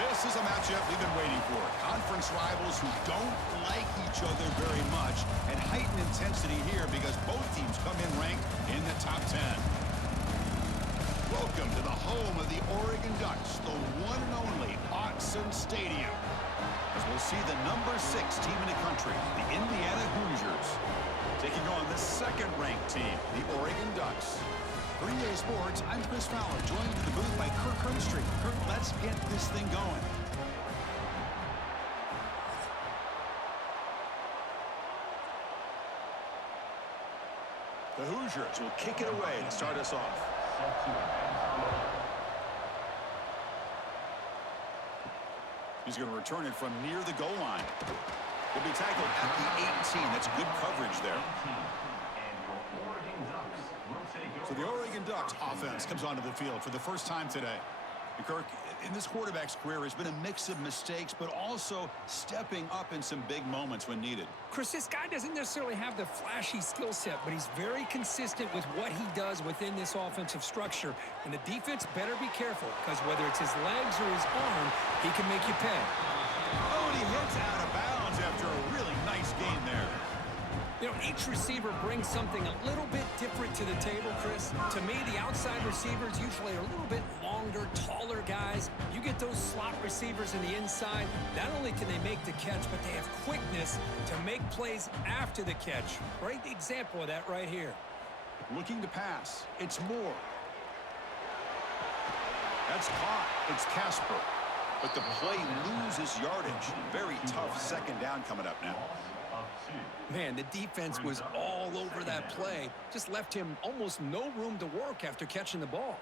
This is a matchup we've been waiting for. Conference rivals who don't like each other very much, and heightened intensity here because both teams come in ranked in the top 10. Welcome to the home of the Oregon Ducks, the one and only Autzen Stadium. As we'll see the number 6 team in the country, the Indiana Hoosiers, taking on the second-ranked team, the Oregon Ducks. For EA Sports, I'm Chris Fowler, joined in the booth by Kirk Herbstreit. Kirk, let's get this thing going. The Hoosiers will kick it away to start us off. He's going to return it from near the goal line. He'll be tackled at the 18. That's good coverage there. So the Oregon Ducks offense comes onto the field for the first time today. And Kirk, in this quarterback's career, has been a mix of mistakes, but also stepping up in some big moments when needed. Chris, this guy doesn't necessarily have the flashy skill set, but he's very consistent with what he does within this offensive structure. And the defense better be careful, because whether it's his legs or his arm, he can make you pay. Oh, and he hits out of bounds after a really nice game there. You know, each receiver brings something a little bit different to the table, Chris. To me, the outside receivers usually are a little bit longer, taller guys. You get those slot receivers in the inside, not only can they make the catch, but they have quickness to make plays after the catch. Great example of that right here. Looking to pass. It's Moore. That's caught. It's Casper. But the play loses yardage. Very tough second down coming up now. Man, the defense was all over that play. Just left him almost no room to work after catching the ball.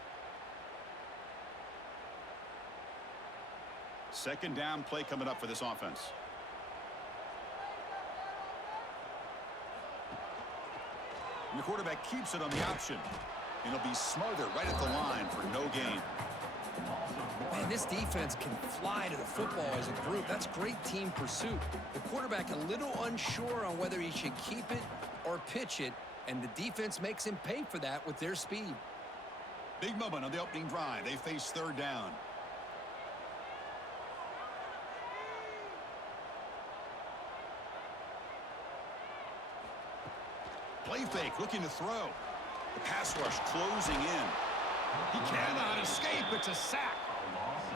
Second down play coming up for this offense. And the quarterback keeps it on the option. And he'll be smothered right at the line for no gain. Man, this defense can fly to the football as a group. That's great team pursuit. The quarterback a little unsure on whether he should keep it or pitch it, and the defense makes him pay for that with their speed. Big moment on the opening drive. They face third down. Play fake, looking to throw. The pass rush closing in. He cannot escape. It's a sack.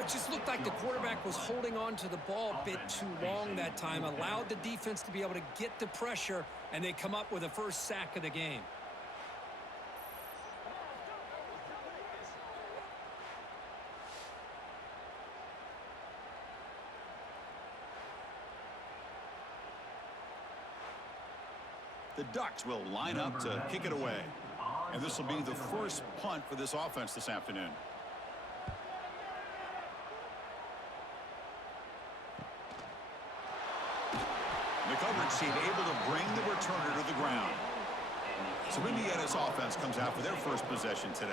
It just looked like the quarterback was holding on to the ball a bit too long that time, allowed the defense to be able to get the pressure, and they come up with the first sack of the game. The Ducks will line up to kick it away. And this will be the first punt for this offense this afternoon. The coverage team able to bring the returner to the ground. So Indiana's offense comes out for their first possession today.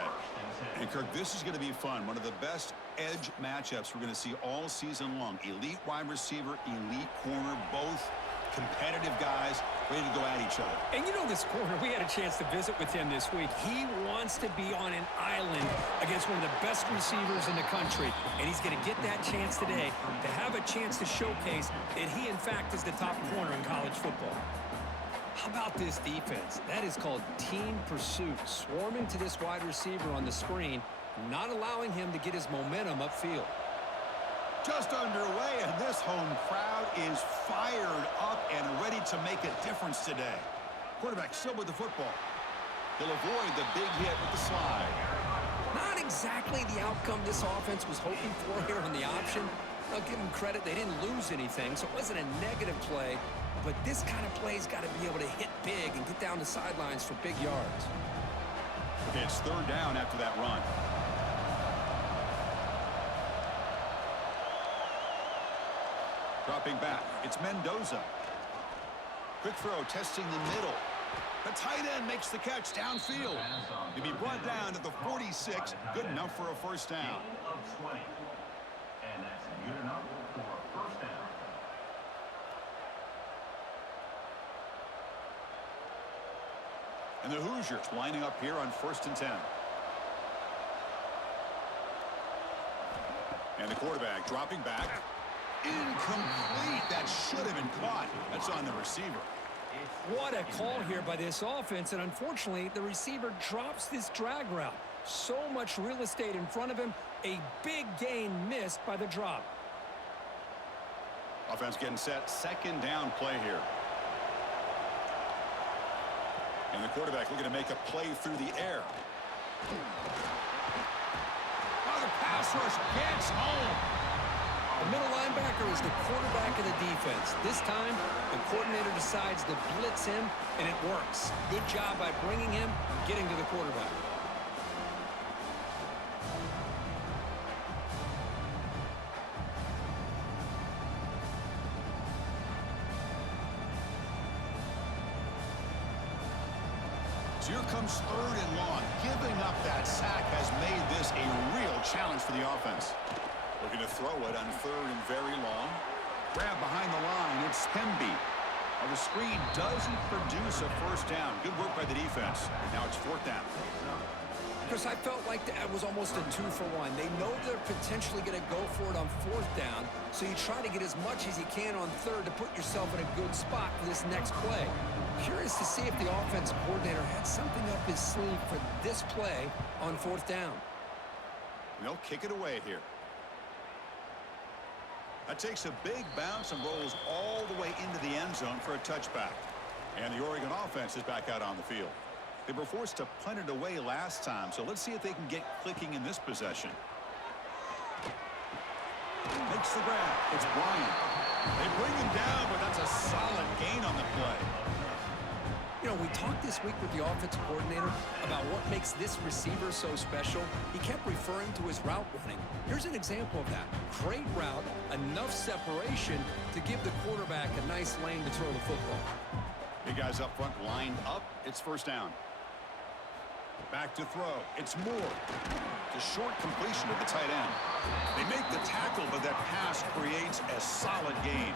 And Kirk, this is going to be fun. One of the best edge matchups we're going to see all season long. Elite wide receiver, elite corner, both competitive guys ready to go at each other. And you know this corner, we had a chance to visit with him this week. He wants to be on an island against one of the best receivers in the country. And he's going to get that chance today to have a chance to showcase that he, in fact, is the top corner in college football. How about this defense? That is called team pursuit. Swarming to this wide receiver on the screen, not allowing him to get his momentum upfield. Just underway, and this home crowd is fired up and ready to make a difference today. Quarterback still with the football. He'll avoid the big hit with the slide. Not exactly the outcome this offense was hoping for here on the option. I'll give them credit. They didn't lose anything, so it wasn't a negative play. But this kind of play's got to be able to hit big and get down the sidelines for big yards. Okay, it's third down after that run. Dropping back, it's Mendoza. Quick throw, testing the middle. The tight end makes the catch downfield. He'll be brought down to the 46. Good enough for a first down. And that's good enough for a first down. And the Hoosiers lining up here on 1st and 10. And the quarterback dropping back. Incomplete. That should have been caught. That's on the receiver. What a call here by this offense, and unfortunately, the receiver drops this drag route. So much real estate in front of him, a big gain missed by the drop. Offense getting set, second down play here. And the quarterback looking to make a play through the air. Oh, the pass rush gets home. The middle linebacker is the quarterback of the defense. This time, the coordinator decides to blitz him, and it works. Good job by bringing him and getting to the quarterback. So here comes third and long. Giving up that sack has made this a real challenge for the offense. Looking to throw it on third and very long. Grab behind the line. It's Hemby. Well, the screen doesn't produce a first down. Good work by the defense. Now it's fourth down. Chris, I felt like that was almost a 2-for-1. They know they're potentially going to go for it on fourth down, so you try to get as much as you can on third to put yourself in a good spot for this next play. Curious to see if the offensive coordinator had something up his sleeve for this play on fourth down. They'll kick it away here. That takes a big bounce and rolls all the way into the end zone for a touchback. And the Oregon offense is back out on the field. They were forced to punt it away last time, so let's see if they can get clicking in this possession. Makes the grab. It's Bryant. They bring him down, but that's a solid gain on the play. You know, we talked this week with the offensive coordinator about what makes this receiver so special. He kept referring to his route running. Here's an example of that. Great route, enough separation to give the quarterback a nice lane to throw the football. Big guys up front lined up. It's first down. Back to throw. It's Moore. It's a short completion to the tight end. They make the tackle, but that pass creates a solid gain.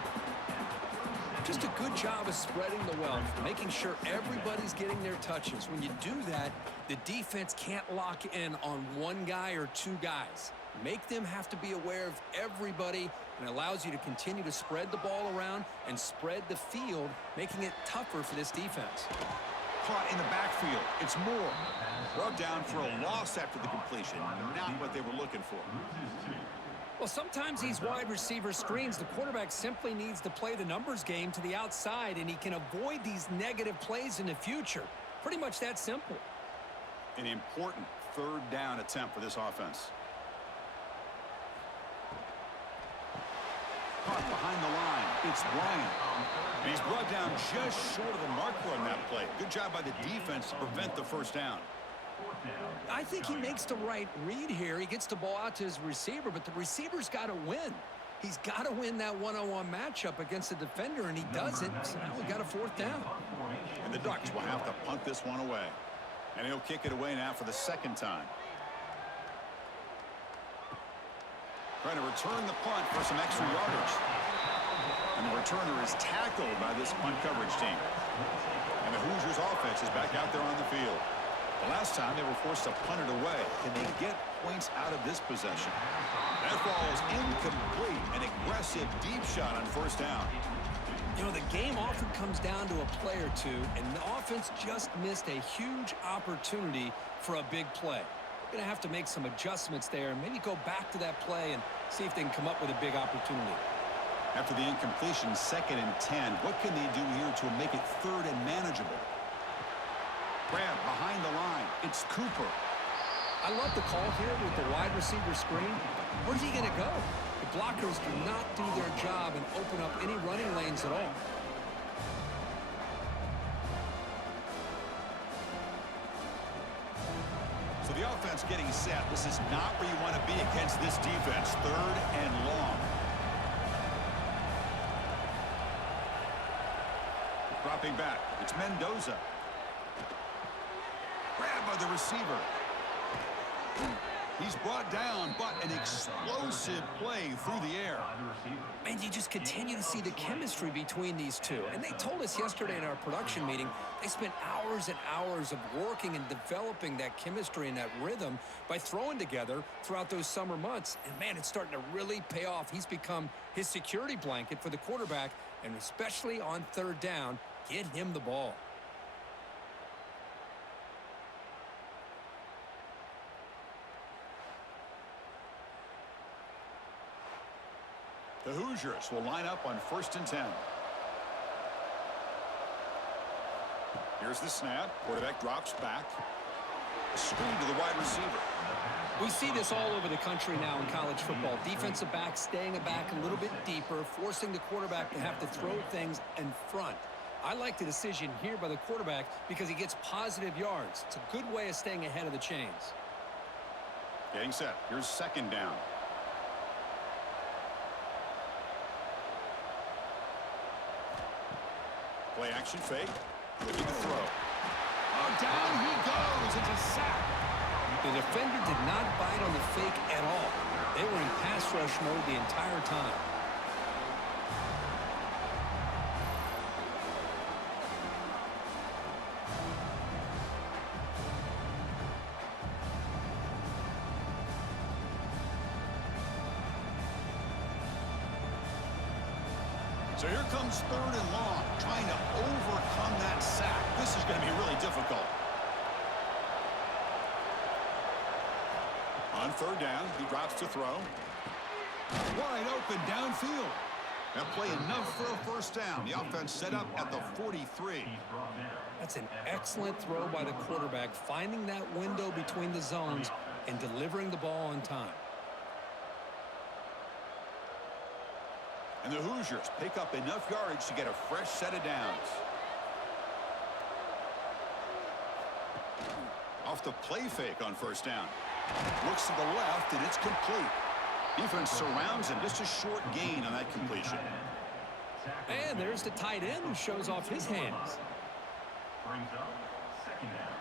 Just a good job of spreading the wealth, making sure everybody's getting their touches. When you do that, the defense can't lock in on one guy or two guys. Make them have to be aware of everybody, and allows you to continue to spread the ball around and spread the field, making it tougher for this defense. Caught in the backfield. It's Moore. Brought down for a loss after the completion. Not what they were looking for. Well, sometimes these wide receiver screens, the quarterback simply needs to play the numbers game to the outside, and he can avoid these negative plays in the future. Pretty much that simple. An important third down attempt for this offense. Caught behind the line. It's Bryant. And he's brought down just short of the marker on that play. Good job by the defense to prevent the first down. I think he makes the right read here. He gets the ball out to his receiver, but the receiver's got to win. He's got to win that one-on-one matchup against the defender, and he doesn't. So now we got a fourth down. And the Ducks will have to punt this one away. And he'll kick it away now for the second time. Trying to return the punt for some extra yardage. And the returner is tackled by this punt coverage team. And the Hoosiers offense is back out there on the field. The last time they were forced to punt it away. Can they get points out of this possession? That ball is incomplete. An aggressive deep shot on first down. You know, the game often comes down to a play or two, and the offense just missed a huge opportunity for a big play. They're going to have to make some adjustments there and maybe go back to that play and see if they can come up with a big opportunity. After the incompletion, 2nd and 10. What can they do here to make it third and manageable? Grab behind the line. It's Cooper. I love the call here with the wide receiver screen. Where's he going to go? The blockers do not do their job and open up any running lanes at all. So the offense getting set. This is not where you want to be against this defense. Third and long. Dropping back. It's Mendoza. Grab by the receiver. He's brought down, but an explosive play through the air. And you just continue to see the chemistry between these two. And they told us yesterday in our production meeting, they spent hours and hours of working and developing that chemistry and that rhythm by throwing together throughout those summer months. And, man, it's starting to really pay off. He's become his security blanket for the quarterback, and especially on third down, get him the ball. The Hoosiers will line up on 1st and 10. Here's the snap. Quarterback drops back. A screen to the wide receiver. We see this all over the country now in college football. Defensive backs staying back a little bit deeper, forcing the quarterback to have to throw things in front. I like the decision here by the quarterback because he gets positive yards. It's a good way of staying ahead of the chains. Getting set. Here's 2nd down. Play action fake. Looking to throw. Oh, down he goes. It's a sack. The defender did not bite on the fake at all. They were in pass rush mode the entire time. So here comes 3rd and long, trying to overcome that sack. This is going to be really difficult. On 3rd down, he drops to throw. Wide open downfield. That play enough for a 1st down. The offense set up at the 43. That's an excellent throw by the quarterback, finding that window between the zones and delivering the ball on time. And the Hoosiers pick up enough yardage to get a fresh set of downs. Off the play fake on 1st down. Looks to the left, and it's complete. Defense surrounds him. Just a short gain on that completion. And there's the tight end who shows off his hands. Brings up 2nd down.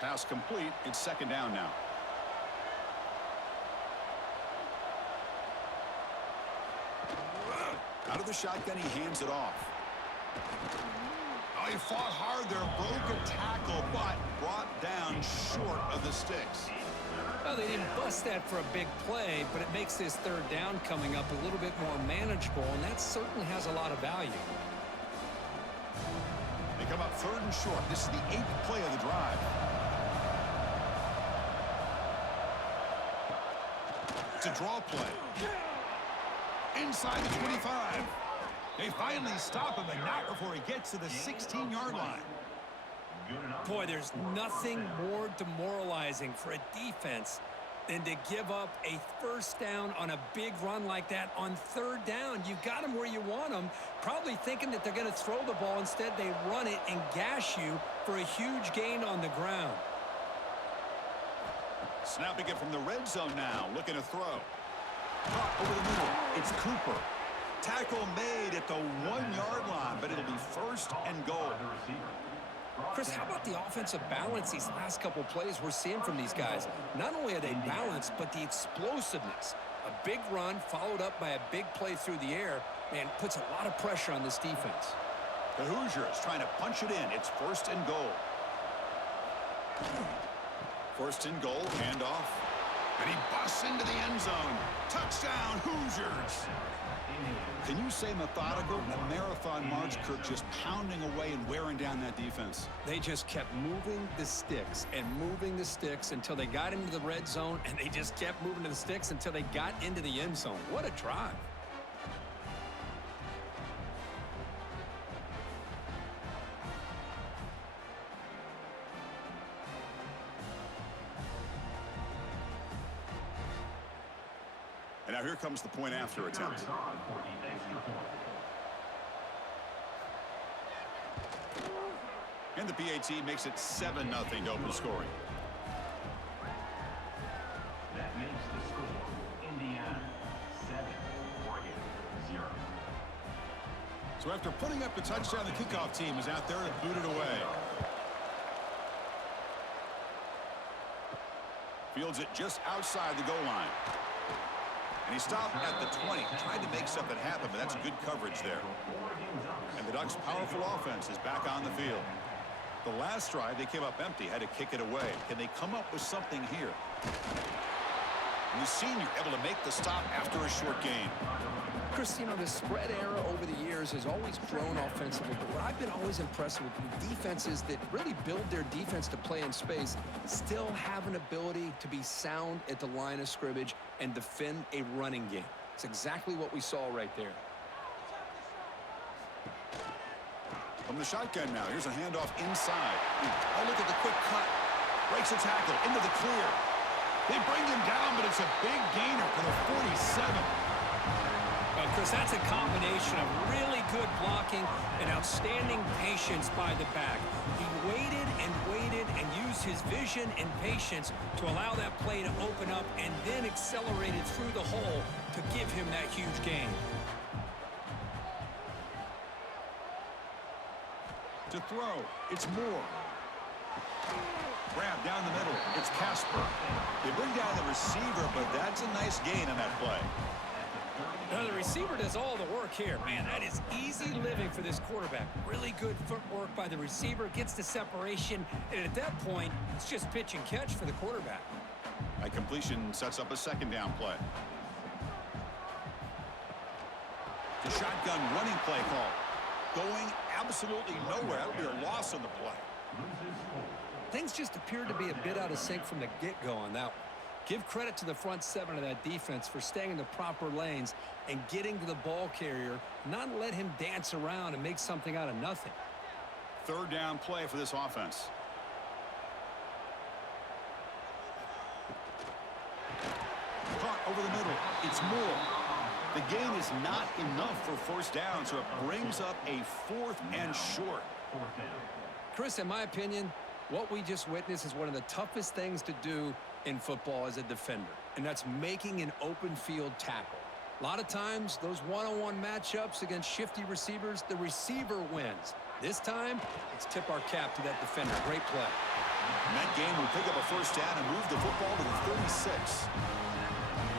Pass complete. It's 2nd down now. Out of the shotgun, he hands it off. Oh, he fought hard there, broke a tackle, but brought down short of the sticks. Well, they didn't bust that for a big play, but it makes this 3rd down coming up a little bit more manageable, and that certainly has a lot of value. They come up 3rd and short. This is the 8th play of the drive. It's a draw play. Inside the 25. They finally stop him, and not before he gets to the 16-yard line. Boy, there's nothing more demoralizing for a defense than to give up a 1st down on a big run like that on 3rd down. You've got them where you want them, probably thinking that they're going to throw the ball. Instead, they run it and gash you for a huge gain on the ground. Snapping it from the red zone now, looking to throw. Caught over the middle. It's Cooper. Tackle made at the 1-yard line, but it'll be 1st and goal. Chris, how about the offensive balance these last couple plays we're seeing from these guys? Not only are they balanced, but the explosiveness. A big run followed up by a big play through the air, man, puts a lot of pressure on this defense. The Hoosiers trying to punch it in. It's 1st and goal. 1st and goal, handoff. And he busts into the end zone. Touchdown, Hoosiers. Can you say methodical? A marathon march, Kirk, just pounding away and wearing down that defense. They just kept moving the sticks and moving the sticks until they got into the red zone, and they just kept moving to the sticks until they got into the end zone. What a drive. And now here comes the point after attempt. And the PAT makes it 7-0 to open scoring. That makes the score Indiana 7, Oregon 0. So after putting up the touchdown, the kickoff team is out there to boot it away. Fields it just outside the goal line. And he stopped at the 20, tried to make something happen, but that's good coverage there. And the Ducks' powerful offense is back on the field. The last drive, they came up empty, had to kick it away. Can they come up with something here? And the senior able to make the stop after a short game. Chris, you know, the spread era over the years has always grown offensively, but what I've been always impressed with defenses that really build their defense to play in space still have an ability to be sound at the line of scrimmage and defend a running game. It's exactly what we saw right there. From the shotgun now, here's a handoff inside. Oh, look at the quick cut. Breaks a tackle into the clear. They bring him down, but it's a big gainer for the 47. Chris, that's a combination of really good blocking and outstanding patience by the back. He waited and used his vision and patience to allow that play to open up and then accelerated through the hole to give him that huge gain. To throw, it's Moore. Grab down the middle, it's Casper. They bring down the receiver, but that's a nice gain on that play. Now, the receiver does all the work here. Man, that is easy living for this quarterback. Really good footwork by the receiver, gets the separation, and at that point, it's just pitch and catch for the quarterback. That completion sets up a second down play. The shotgun running play call. Going absolutely nowhere. That'll be a loss on the play. Things just appeared to be a bit out of sync from the get-go on that one. Give credit to the front seven of that defense for staying in the proper lanes and getting to the ball carrier, not let him dance around and make something out of nothing. Third down play for this offense. Caught over the middle. It's Moore. The gain is not enough for first down, so it brings up a 4th and short. Chris, in my opinion, what we just witnessed is one of the toughest things to do in football as a defender, and that's making an open field tackle. A lot of times, those one-on-one matchups against shifty receivers, the receiver wins. This time, let's tip our cap to that defender. Great play. And that game will pick up a first down and move the football to the 36.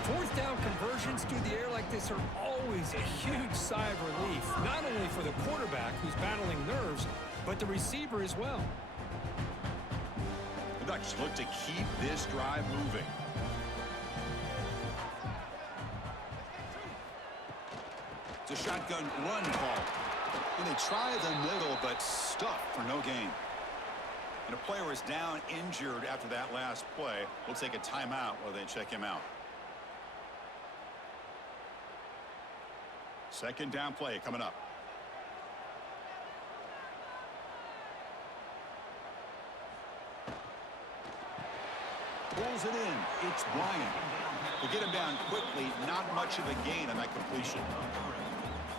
Fourth down conversions through the air like this are always a huge sigh of relief, not only for the quarterback who's battling nerves, but the receiver as well. The Ducks look to keep this drive moving. It's a shotgun run call. And they try the middle, but stuffed for no gain. And a player is down injured after that last play. We'll take a timeout while they check him out. Second down play coming up. Pulls it in. It's Bryant. To get him down quickly, not much of a gain on that completion.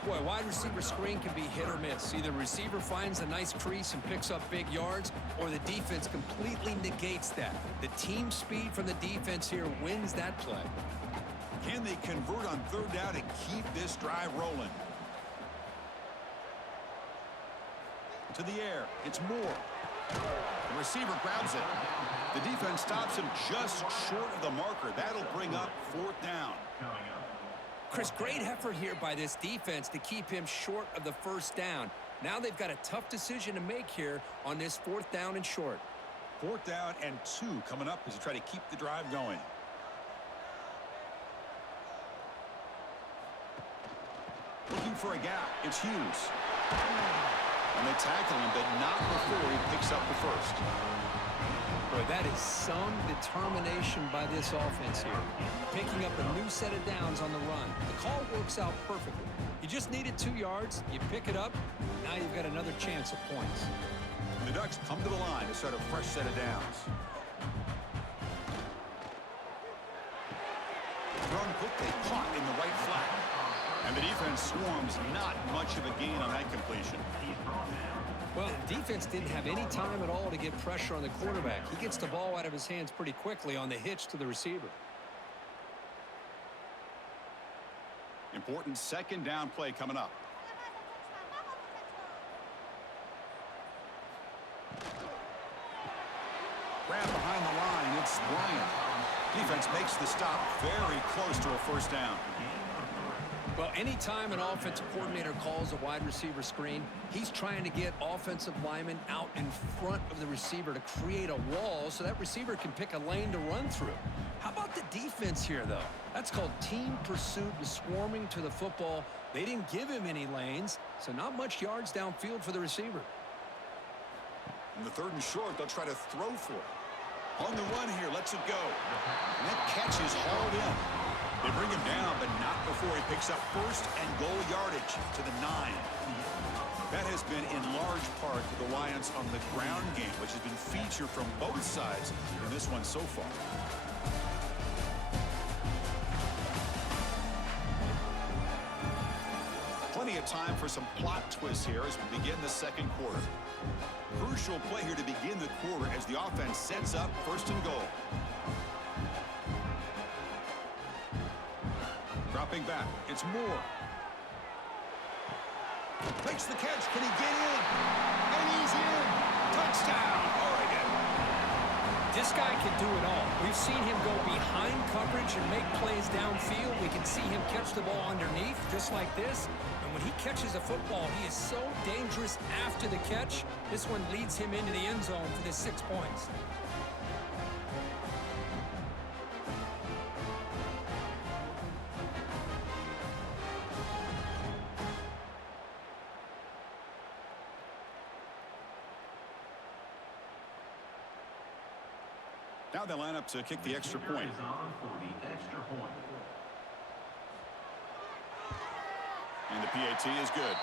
Boy, wide receiver screen can be hit or miss. Either receiver finds a nice crease and picks up big yards, or the defense completely negates that. The team speed from the defense here wins that play. Can they convert on third down and keep this drive rolling? To the air. It's Moore. The receiver grabs it. The defense stops him just short of the marker. That'll bring up fourth down. Chris, great effort here by this defense to keep him short of the first down. Now they've got a tough decision to make here on this fourth down and short. Fourth down and 2 coming up as you try to keep the drive going. Looking for a gap. It's Hughes. And they tackle him, but not before he picks up the first. Boy, that is some determination by this offense here. Picking up a new set of downs on the run. The call works out perfectly. You just needed 2 yards. You pick it up. Now you've got another chance at points. The Ducks come to the line to start a fresh set of downs. Thrown quickly, caught in the right flat. And the defense swarms, not much of a gain on that completion. Well, the defense didn't have any time at all to get pressure on the quarterback. He gets the ball out of his hands pretty quickly on the hitch to the receiver. Important second down play coming up. Grab behind the line. It's Bryant. Defense makes the stop very close to a first down. Well, anytime an offensive coordinator calls a wide receiver screen, he's trying to get offensive linemen out in front of the receiver to create a wall so that receiver can pick a lane to run through. How about the defense here, though? That's called team pursuit and swarming to the football. They didn't give him any lanes, so not much yards downfield for the receiver. In the 3rd and short, they'll try to throw for it. On the run here, lets it go. And that catch is hauled in. They bring him down, but not before he picks up 1st and goal yardage to the 9. That has been in large part the reliance on the ground game, which has been featured from both sides in this one so far. Plenty of time for some plot twists here as we begin the 2nd quarter. Crucial play here to begin the quarter as the offense sets up 1st and goal. Dropping back, it's Moore. Makes the catch, can he get in? And he's in! Touchdown, Oregon! This guy can do it all. We've seen him go behind coverage and make plays downfield. We can see him catch the ball underneath, just like this. And when he catches a football, he is so dangerous after the catch. This one leads him into the end zone for the 6 points. Now they line up to kick the extra point. And the PAT is good.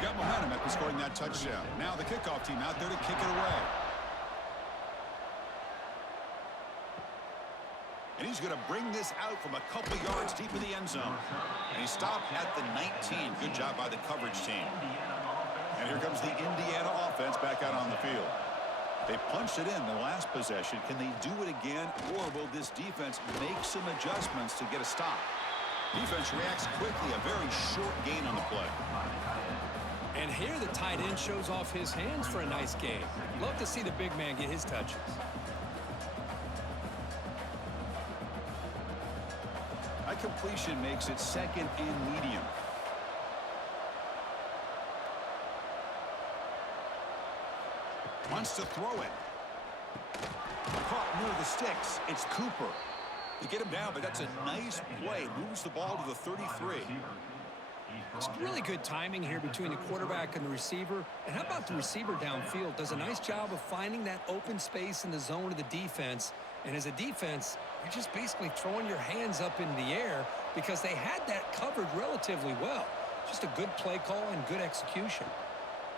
Got momentum after scoring that touchdown. Now the kickoff team out there to kick it away. And he's going to bring this out from a couple yards deep in the end zone. And he stopped at the 19. Good job by the coverage team. And here comes the Indiana offense back out on the field. They punched it in the last possession. Can they do it again, or will this defense make some adjustments to get a stop? Defense reacts quickly. A very short gain on the play. And here the tight end shows off his hands for a nice game. Love to see the big man get his touches. A completion makes it 2nd and medium. Wants to throw it. Caught near the sticks. It's Cooper. They get him down, but that's a nice play. Moves the ball to the 33. It's really good timing here between the quarterback and the receiver. And how about the receiver downfield? Does a nice job of finding that open space in the zone of the defense. And as a defense, you're just basically throwing your hands up in the air because they had that covered relatively well. Just a good play call and good execution.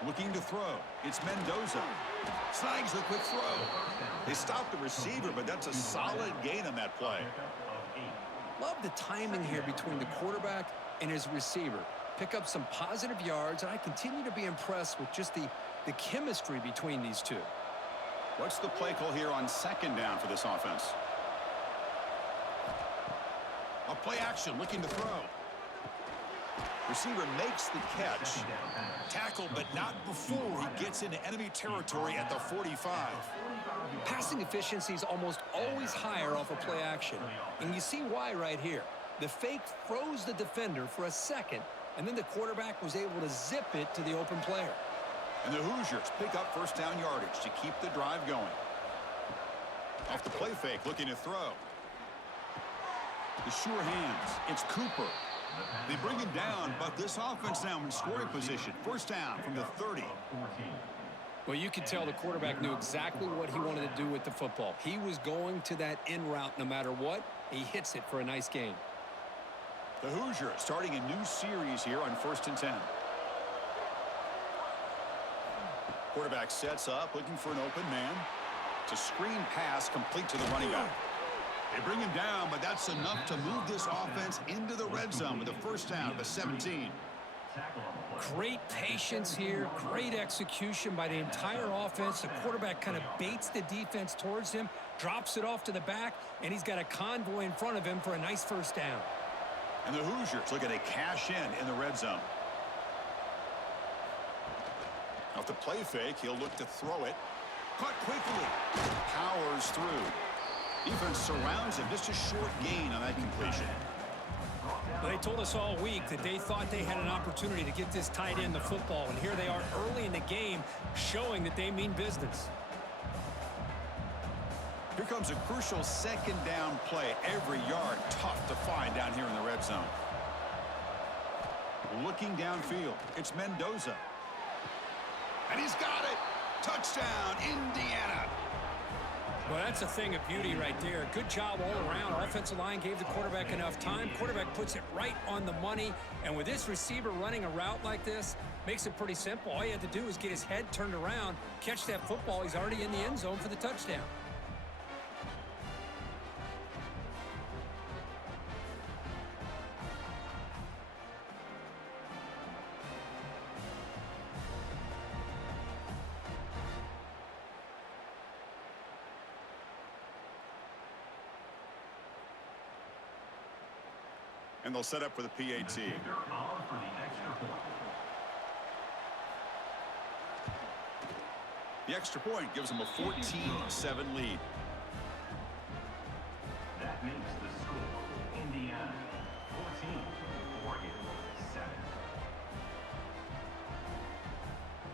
Looking to throw. It's Mendoza. Snags the quick throw. They stopped the receiver, but that's a solid gain on that play. Love the timing here between the quarterback and his receiver. Pick up some positive yards, and I continue to be impressed with just the chemistry between these two. What's the play call here on 2nd down for this offense? A play action, looking to throw. Receiver makes the catch. Tackle, but not before he gets into enemy territory at the 45. Passing efficiency is almost always higher off of play action. And you see why right here. The fake froze the defender for a second, and then the quarterback was able to zip it to the open player. And the Hoosiers pick up 1st down yardage to keep the drive going. Off the play fake, looking to throw. The sure hands. It's Cooper. They bring him down, but this offense now in scoring position. 1st down from the 30. Well, you could tell the quarterback knew exactly what he wanted to do with the football. He was going to that in route no matter what. He hits it for a nice gain. The Hoosiers starting a new series here on 1st and 10. Quarterback sets up, looking for an open man. It's a screen pass complete to the running back. They bring him down, but that's enough to move this offense into the red zone with a 1st down of a 17. Great patience here, great execution by the entire offense. The quarterback kind of baits the defense towards him, drops it off to the back, and he's got a convoy in front of him for a nice 1st down. And the Hoosiers looking to cash in the red zone. Off the play fake, he'll look to throw it. Caught quickly. Powers through. Defense surrounds him. Just a short gain on that completion. Well, they told us all week that they thought they had an opportunity to get this tight end the football, and here they are early in the game showing that they mean business. Here comes a crucial second down play. Every yard tough to find down here in the red zone. Looking downfield, it's Mendoza. And he's got it. Touchdown, Indiana. Well, that's a thing of beauty right there. Good job all around. Offensive line gave the quarterback enough time. Quarterback puts it right on the money. And with this receiver running a route like this, makes it pretty simple. All he had to do was get his head turned around, catch that football. He's already in the end zone for the touchdown. And they'll set up for the PAT. The extra point gives them a 14-7 lead. That makes the score Indiana 14, Oregon 7.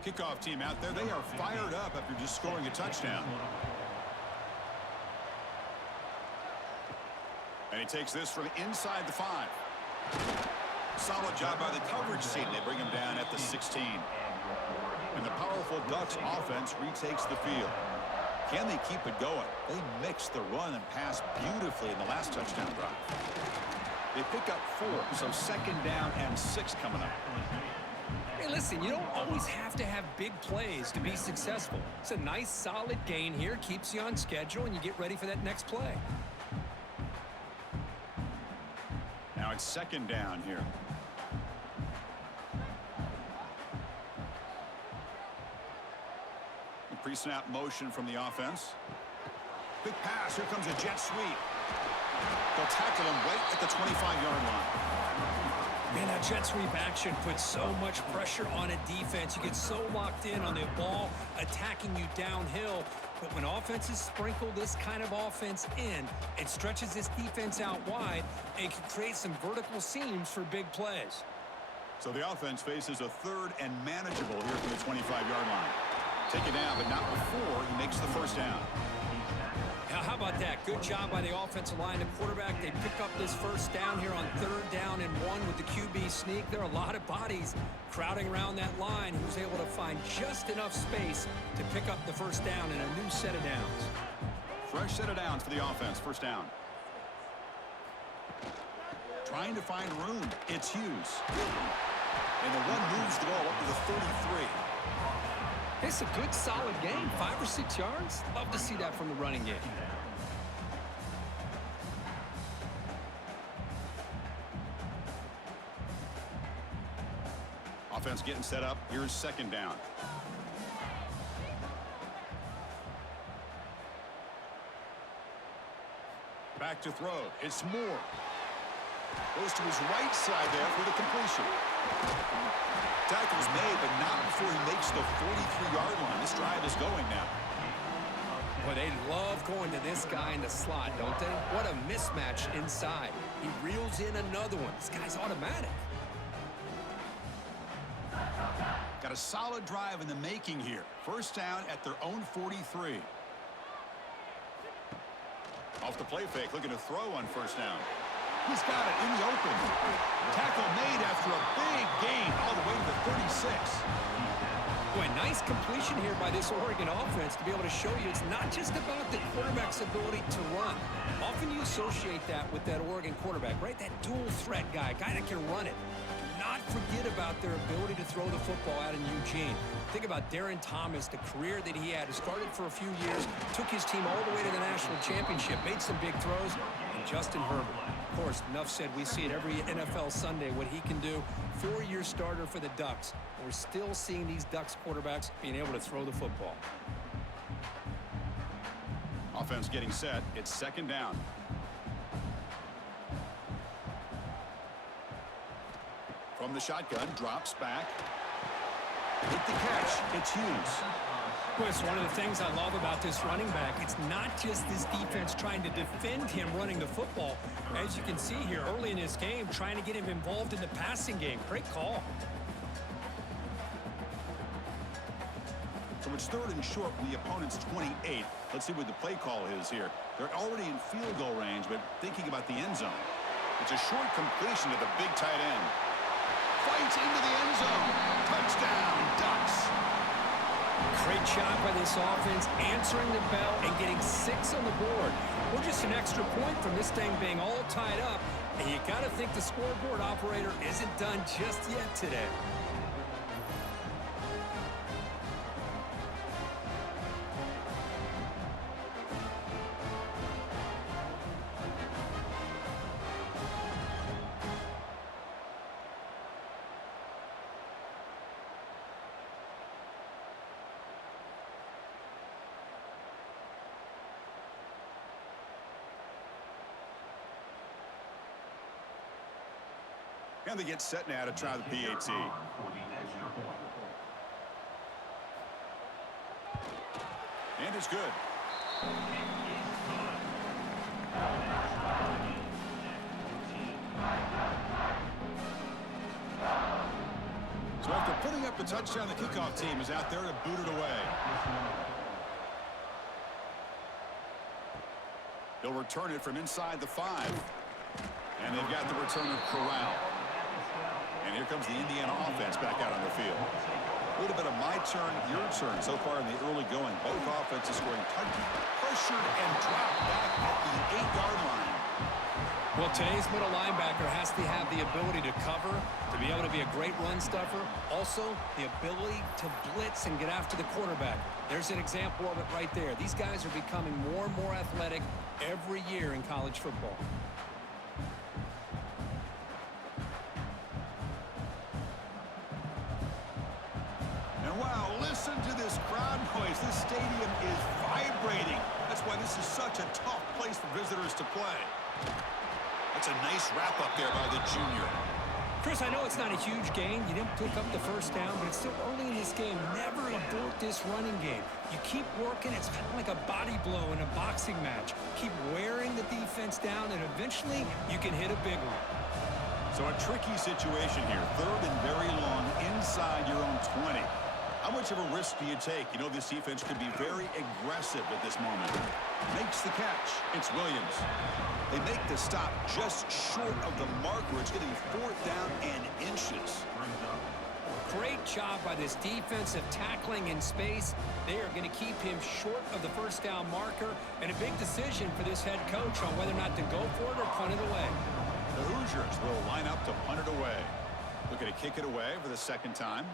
Kickoff team out there. They are fired up after just scoring a touchdown. And he takes this from inside the 5. Solid job by the coverage team. They bring him down at the 16. And the powerful Ducks offense retakes the field. Can they keep it going? They mix the run and pass beautifully in the last touchdown drive. They pick up 4, so second down and 6 coming up. Hey, listen, you don't always have to have big plays to be successful. It's a nice, solid gain here. Keeps you on schedule, and you get ready for that next play. Now it's second down here. The pre-snap motion from the offense. Big pass. Here comes a jet sweep. They'll tackle him right at the 25-yard line. Man, that jet sweep action puts so much pressure on a defense. You get so locked in on the ball attacking you downhill. But when offenses sprinkle this kind of offense in, it stretches this defense out wide and can create some vertical seams for big plays. So the offense faces a 3rd and manageable here from the 25-yard line. Take it down, but not before he makes the first down. Now, how about that? Good job by the offensive line. The quarterback, they pick up this first down here on 3rd down and 1 with the QB sneak. There are a lot of bodies crowding around that line. He was able to find just enough space to pick up the first down and a new set of downs. Fresh set of downs for the offense. First down. Trying to find room. It's Hughes. And the one moves the ball up to the 33. It's a good, solid game. 5 or 6 yards. Love to see that from the running game. Offense getting set up. Here's second down. Back to throw. It's Moore. Goes to his right side there for the completion. Tackle's made, but not before he makes the 43-yard line. This drive is going now. Boy, they love going to this guy in the slot, don't they? What a mismatch inside. He reels in another one. This guy's automatic. Got a solid drive in the making here. First down at their own 43. Off the play fake, looking to throw on first down. He's got it in the open. Tackle made after a big gain all the way to the 36. Boy, nice completion here by this Oregon offense to be able to show you it's not just about the quarterback's ability to run. Often you associate that with that Oregon quarterback, right? That dual threat guy that can run it. Do not forget about their ability to throw the football out in Eugene. Think about Darren Thomas, the career that he had. He started for a few years, took his team all the way to the national championship, made some big throws, and Justin Herbert. Of course, enough said, we see it every NFL Sunday, what he can do. 4-year starter for the Ducks. We're still seeing these Ducks quarterbacks being able to throw the football. Offense getting set. It's second down. From the shotgun, drops back. Hit the catch. It's Hughes. Well, it's one of the things I love about this running back. It's not just this defense trying to defend him running the football. As you can see here early in this game, trying to get him involved in the passing game. Great call. So it's 3rd and short from the opponent's 28. Let's see what the play call is here. They're already in field goal range, but thinking about the end zone. It's a short completion to the big tight end. Fights into the end zone. Touchdown, Ducks. Great job by this offense, answering the bell and getting 6 on the board. We're just an extra point from this thing being all tied up, and you got to think the scoreboard operator isn't done just yet today. And they get set now to try the PAT. And it's good. So after putting up the touchdown, the kickoff team is out there to boot it away. He'll return it from inside the 5. And they've got the return of Corral. And here comes the Indiana offense back out on the field. A little bit of my turn, your turn so far in the early going. Both offenses scoring touchdowns. Pressured and dropped back at the 8-yard line. Well, today's middle linebacker has to have the ability to cover, to be able to be a great run stuffer. Also, the ability to blitz and get after the quarterback. There's an example of it right there. These guys are becoming more and more athletic every year in college football. Wow, listen to this crowd noise. This stadium is vibrating. That's why this is such a tough place for visitors to play. That's a nice wrap up there by the junior. Chris, I know it's not a huge gain. You didn't pick up the first down, but it's still early in this game. Never abort this running game. You keep working. It's kind of like a body blow in a boxing match. Keep wearing the defense down, and eventually you can hit a big one. So a tricky situation here. 3rd and very long inside your own 20. How much of a risk do you take? You know, this defense could be very aggressive at this moment. Makes the catch. It's Williams. They make the stop just short of the marker. It's getting 4th down and inches. Great job by this defensive tackling in space. They are going to keep him short of the first down marker, and a big decision for this head coach on whether or not to go for it or punt it away. The Hoosiers will line up to punt it away. Looking to kick it away for the 2nd time.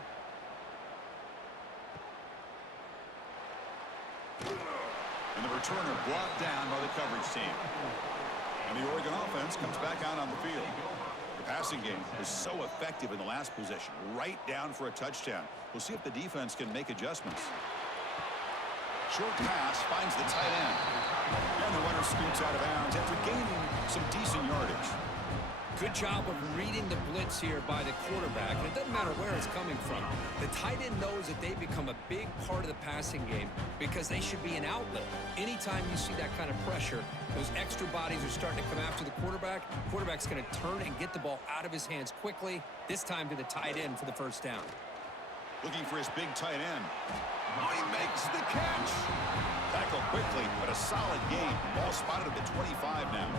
And the returner brought down by the coverage team. And the Oregon offense comes back out on the field. The passing game was so effective in the last possession, right down for a touchdown. We'll see if the defense can make adjustments. Short pass finds the tight end. And the runner scoots out of bounds after gaining some decent yardage. Good job of reading the blitz here by the quarterback. And it doesn't matter where it's coming from. The tight end knows that they become a big part of the passing game because they should be an outlet. Anytime you see that kind of pressure, those extra bodies are starting to come after the quarterback. Quarterback's going to turn and get the ball out of his hands quickly, this time to the tight end for the first down. Looking for his big tight end. Oh, he makes the catch. Tackle quickly, but a solid game. Ball spotted at the 25 now.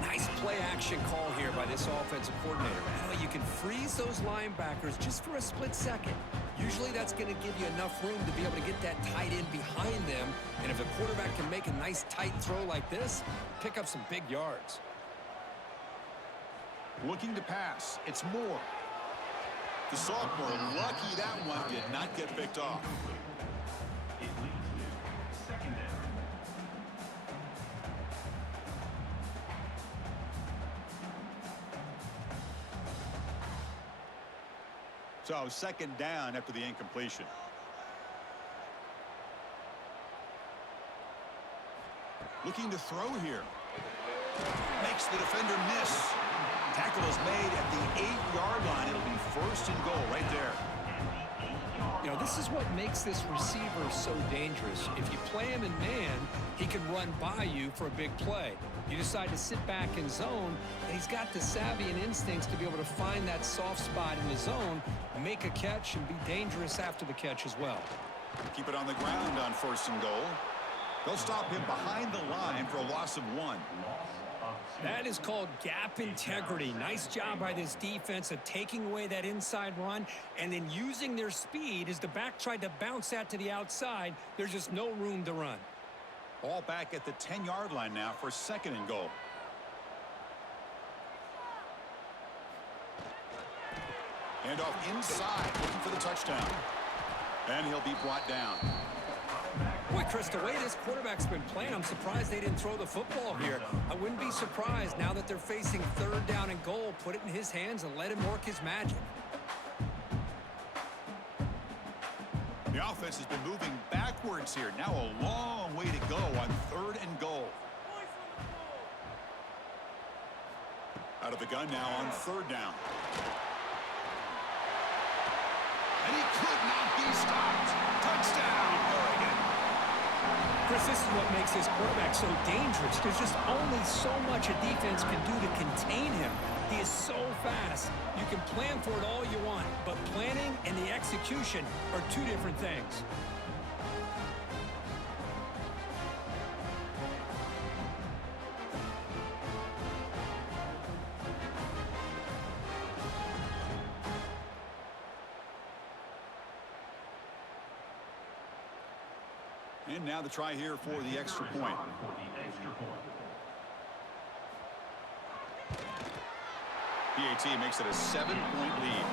Nice play-action call here by this offensive coordinator. You know, you can freeze those linebackers just for a split second. Usually that's going to give you enough room to be able to get that tight end behind them. And if the quarterback can make a nice tight throw like this, pick up some big yards. Looking to pass. It's Moore. The sophomore, lucky that one did not get picked off. It leads to 2nd down. So 2nd down after the incompletion. Looking to throw here. Makes the defender miss. Tackle is made at the 8-yard line. It'll be first and goal right there. You know, this is what makes this receiver so dangerous. If you play him in man, he can run by you for a big play. You decide to sit back in zone, and he's got the savvy and instincts to be able to find that soft spot in the zone, make a catch, and be dangerous after the catch as well. Keep it on the ground on first and goal. They'll stop him behind the line for a loss of 1. That is called gap integrity. Nice job by this defense of taking away that inside run and then using their speed as the back tried to bounce that to the outside. There's just no room to run. Ball back at the 10-yard line now for second and goal. Handoff inside, looking for the touchdown. And he'll be brought down. Boy, Chris, the way this quarterback's been playing, I'm surprised they didn't throw the football here. I wouldn't be surprised now that they're facing third down and goal. Put it in his hands and let him work his magic. The offense has been moving backwards here. Now a long way to go on third and goal. Out of the gun now on third down. And he could not be stopped. Touchdown, Oregon. Chris, this is what makes this quarterback so dangerous. There's just only so much a defense can do to contain him. He is so fast. You can plan for it all you want, but planning and the execution are two different things. And now the try here for the extra point. PAT makes it a 7-point lead.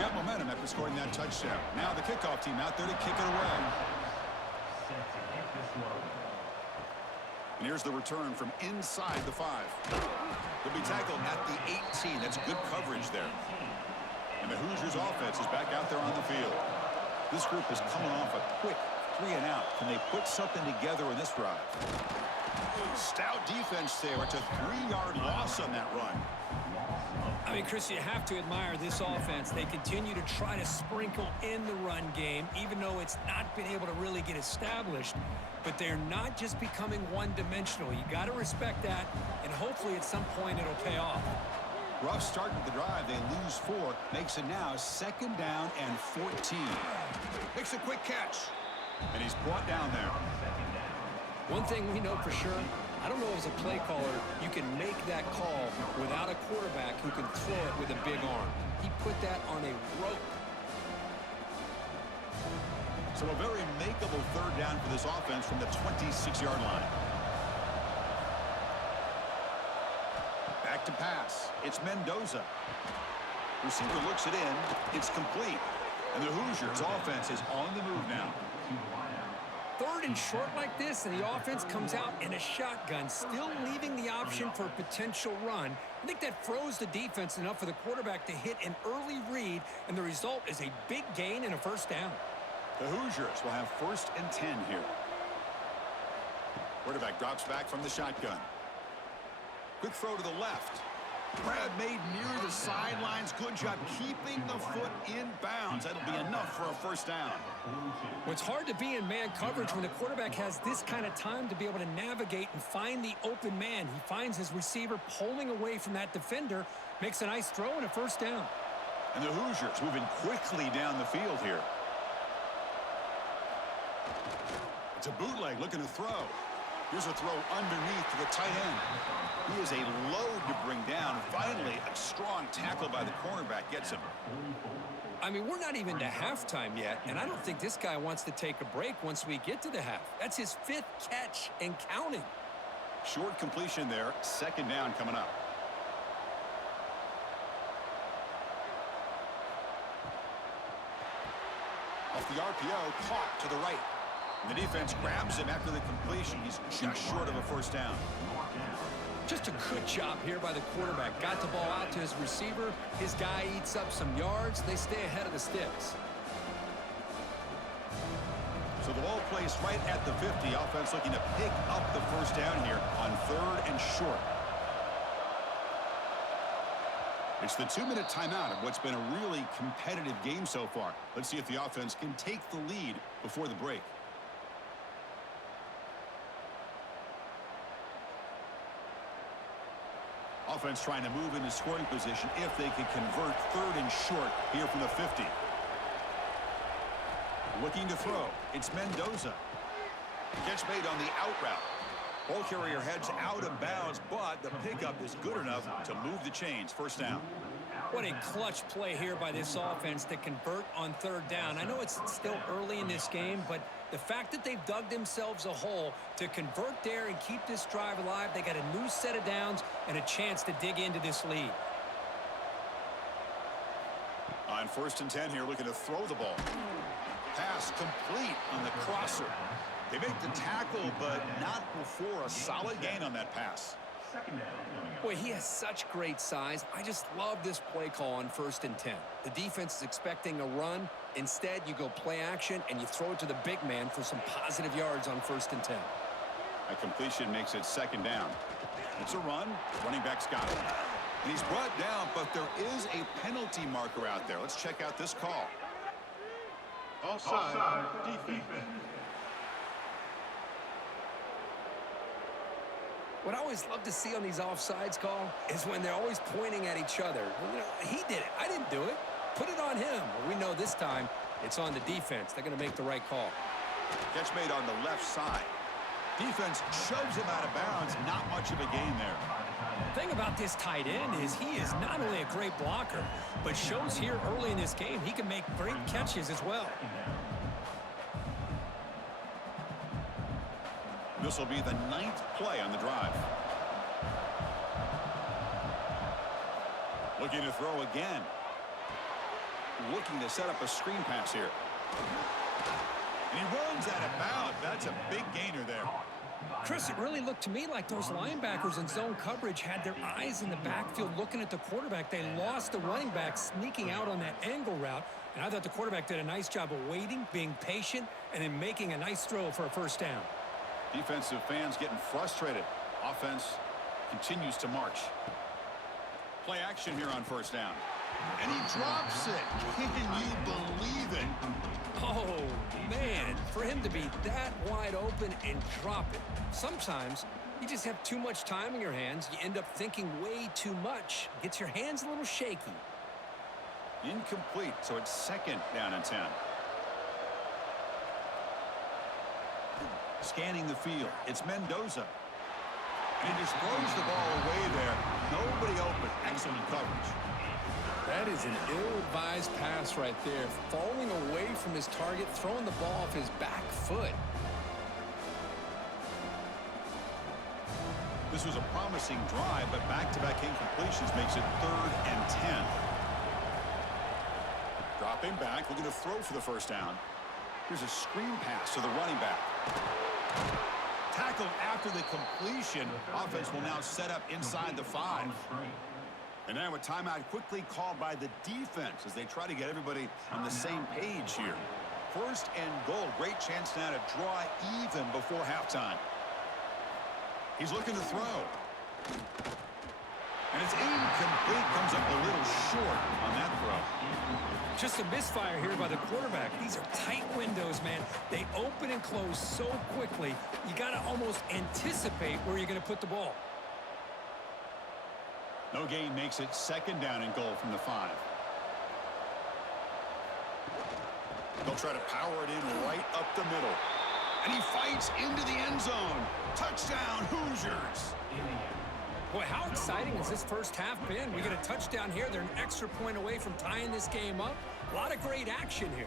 Got momentum after scoring that touchdown. Now the kickoff team out there to kick it away. And here's the return from inside the 5. They'll be tackled at the 18. That's good coverage there. And the Hoosiers offense is back out there on the field. This group is coming off a quick 3-and-out. Can they put something together in this drive? Stout defense there. It's a 3-yard loss on that run. I mean, Chris, you have to admire this offense. They continue to try to sprinkle in the run game, even though it's not been able to really get established. But they're not just becoming one-dimensional. You got to respect that, and hopefully at some point it'll pay off. Rough start to the drive. They lose 4. Makes it now 2nd down and 14. Makes a quick catch. And he's brought down there. One thing we know for sure, I don't know as a play caller, you can make that call without a quarterback who can throw it with a big arm. He put that on a rope. So a very makeable third down for this offense from the 26-yard line. Back to pass. It's Mendoza. Receiver looks it in. It's complete. And the Hoosiers offense is on the move now. Third and short like this, and the offense comes out in a shotgun, still leaving the option for a potential run. I think that froze the defense enough for the quarterback to hit an early read, and the result is a big gain and a first down. The Hoosiers will have 1st and 10 here. Quarterback drops back from the shotgun. Quick throw to the left. Grab made near the sidelines. Good job keeping the foot in bounds. That'll be enough for a first down. Well, it's hard to be in man coverage when the quarterback has this kind of time to be able to navigate and find the open man. He finds his receiver pulling away from that defender, makes a nice throw and a first down. And the Hoosiers moving quickly down the field here. It's a bootleg looking to throw. Here's a throw underneath to the tight end. He is a load to bring down. Finally, a strong tackle by the cornerback gets him. I mean, we're not even to halftime yet, and I don't think this guy wants to take a break once we get to the half. That's his 5th catch and counting. Short completion there. 2nd down coming up. Off the RPO, caught to the right. The defense grabs him after the completion. He's just short of a first down. Just a good job here by the quarterback. Got the ball out to his receiver. His guy eats up some yards. They stay ahead of the sticks. So the ball placed right at the 50. Offense looking to pick up the first down here on 3rd and short. It's the 2-minute timeout of what's been a really competitive game so far. Let's see if the offense can take the lead before the break. Offense trying to move into scoring position if they can convert 3rd and short here from the 50. Looking to throw. It's Mendoza. Catch made on the out route. Ball carrier heads out of bounds, but the pickup is good enough to move the chains. First down. What a clutch play here by this offense to convert on 3rd down. I know it's still early in this game, but the fact that they've dug themselves a hole to convert there and keep this drive alive, they got a new set of downs and a chance to dig into this lead. On 1st and 10 here, looking to throw the ball. Pass complete on the crosser. They make the tackle, but not before a solid gain on that pass. Boy, he has such great size. I just love this play call on 1st and 10. The defense is expecting a run. Instead, you go play action, and you throw it to the big man for some positive yards on 1st and 10. A completion makes it 2nd down. It's a run. Running back's got it. And he's brought down, but there is a penalty marker out there. Let's check out this call. Offside, defense. What I always love to see on these offsides call is when they're always pointing at each other. Well, you know, he did it. I didn't do it. Put it on him. Well, we know this time it's on the defense. They're going to make the right call. Catch made on the left side. Defense shoves him out of bounds. Not much of a gain there. The thing about this tight end is he is not only a great blocker, but shows here early in this game he can make great catches as well. This will be the 9th play on the drive. Looking to throw again. Looking to set up a screen pass here. And he runs out of bounds. That's a big gainer there. Chris, it really looked to me like those linebackers in zone coverage had their eyes in the backfield looking at the quarterback. They lost the running back sneaking out on that angle route. And I thought the quarterback did a nice job of waiting, being patient, and then making a nice throw for a first down. Defensive fans getting frustrated. Offense continues to march. Play action here on 1st down. And he drops it. Can you believe it? Oh, man, for him to be that wide open and drop it. Sometimes you just have too much time in your hands. You end up thinking way too much. Gets your hands a little shaky. Incomplete, so it's 2nd down and 10. Scanning the field, it's Mendoza. And he just throws the ball away there. Nobody open. Excellent coverage. That is an ill-advised pass right there. Falling away from his target, throwing the ball off his back foot. This was a promising drive, but back-to-back incompletions makes it 3rd and 10. Dropping back, looking to throw for the first down. Here's a screen pass to the running back. Tackled after the completion. Offense will now set up inside the 5. And now a timeout quickly called by the defense as they try to get everybody on the same page here. 1st and goal. Great chance now to draw even before halftime. He's looking to throw. And it's incomplete. Comes up a little short on that throw. Just a misfire here by the quarterback. These are tight windows, man. They open and close so quickly, you got to almost anticipate where you're going to put the ball. No gain makes it 2nd down and goal from the 5. They'll try to power it in right up the middle. And he fights into the end zone. Touchdown, Hoosiers. Boy, how exciting has this first half been? We get a touchdown here. They're an extra point away from tying this game up. A lot of great action here.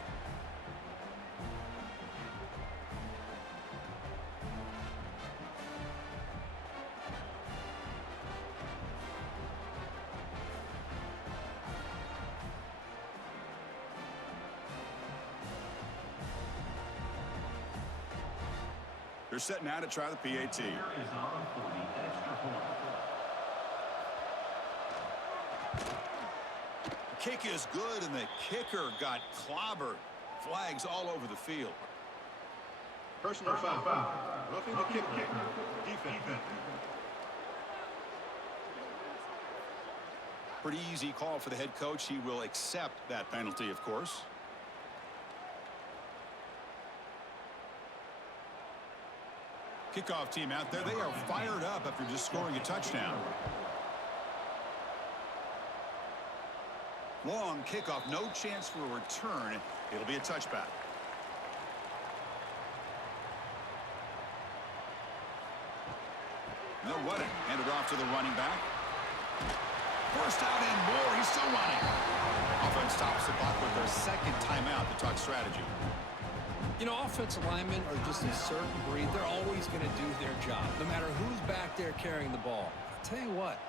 They're setting out to try the PAT. Is on for the extra point. The kick is good, and the kicker got clobbered. Flags all over the field. Personal foul. Roughing the kicker. Defense. Pretty easy call for the head coach. He will accept that penalty, of course. Kickoff team out there. They are fired up after just scoring a touchdown. Long kickoff. No chance for a return. It'll be a touchback. No running. Handed off to the running back. First down and more. He's still running. Offense stops the clock with their second timeout to talk strategy. You know, offensive linemen are just a certain breed. They're always going to do their job, no matter who's back there carrying the ball. I'll tell you what,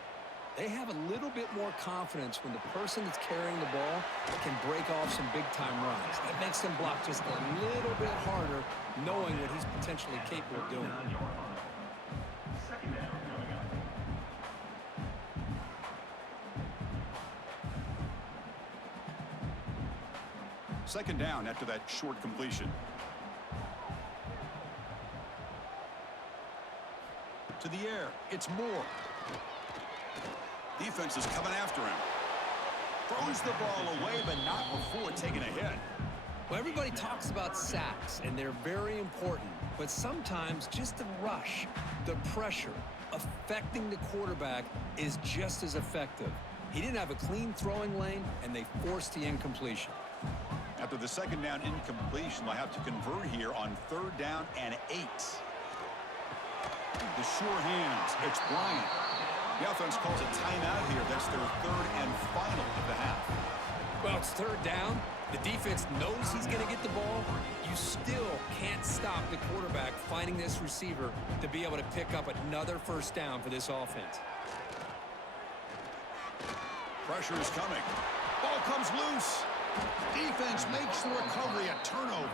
they have a little bit more confidence when the person that's carrying the ball can break off some big-time runs. It makes them block just a little bit harder, knowing what he's potentially capable of doing. Second down coming up. Second down after that short completion. To the air. It's Moore. Defense is coming after him. Throws the ball away, but not before taking a hit. Well, everybody talks about sacks, and they're very important. But sometimes just the rush, the pressure, affecting the quarterback is just as effective. He didn't have a clean throwing lane, and they forced the incompletion. After the second down incompletion, they'll have to convert here on third down and 8. The sure hands. It's Bryant. The offense calls a timeout here. That's their third and final of the half. Well, it's third down. The defense knows he's going to get the ball. You still can't stop the quarterback finding this receiver to be able to pick up another first down for this offense. Pressure is coming. Ball comes loose. Defense makes the recovery a turnover.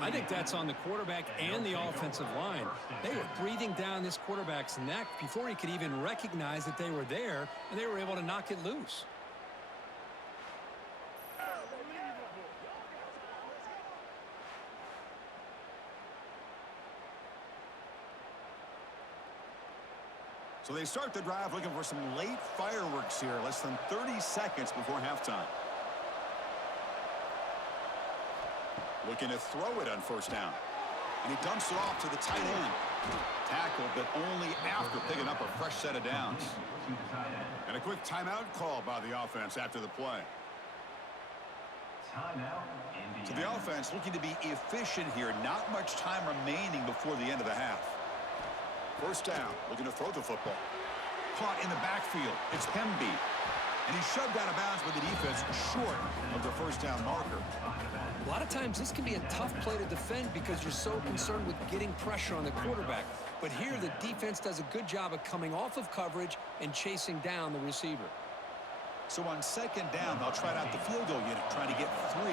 I think that's on the quarterback and the offensive line. They were breathing down this quarterback's neck before he could even recognize that they were there, and they were able to knock it loose. So they start the drive looking for some late fireworks here, less than 30 seconds before halftime. Looking to throw it on first down. And he dumps it off to the tight end. Tackle, but only after picking up a fresh set of downs. And a quick timeout call by the offense after the play. So the offense looking to be efficient here. Not much time remaining before the end of the half. First down, looking to throw the football. Caught in the backfield. It's Hemby. And he's shoved out of bounds with the defense short of the first down marker. A lot of times this can be a tough play to defend because you're so concerned with getting pressure on the quarterback. But here the defense does a good job of coming off of coverage and chasing down the receiver. So on second down, they'll try out the field goal unit, trying to get 3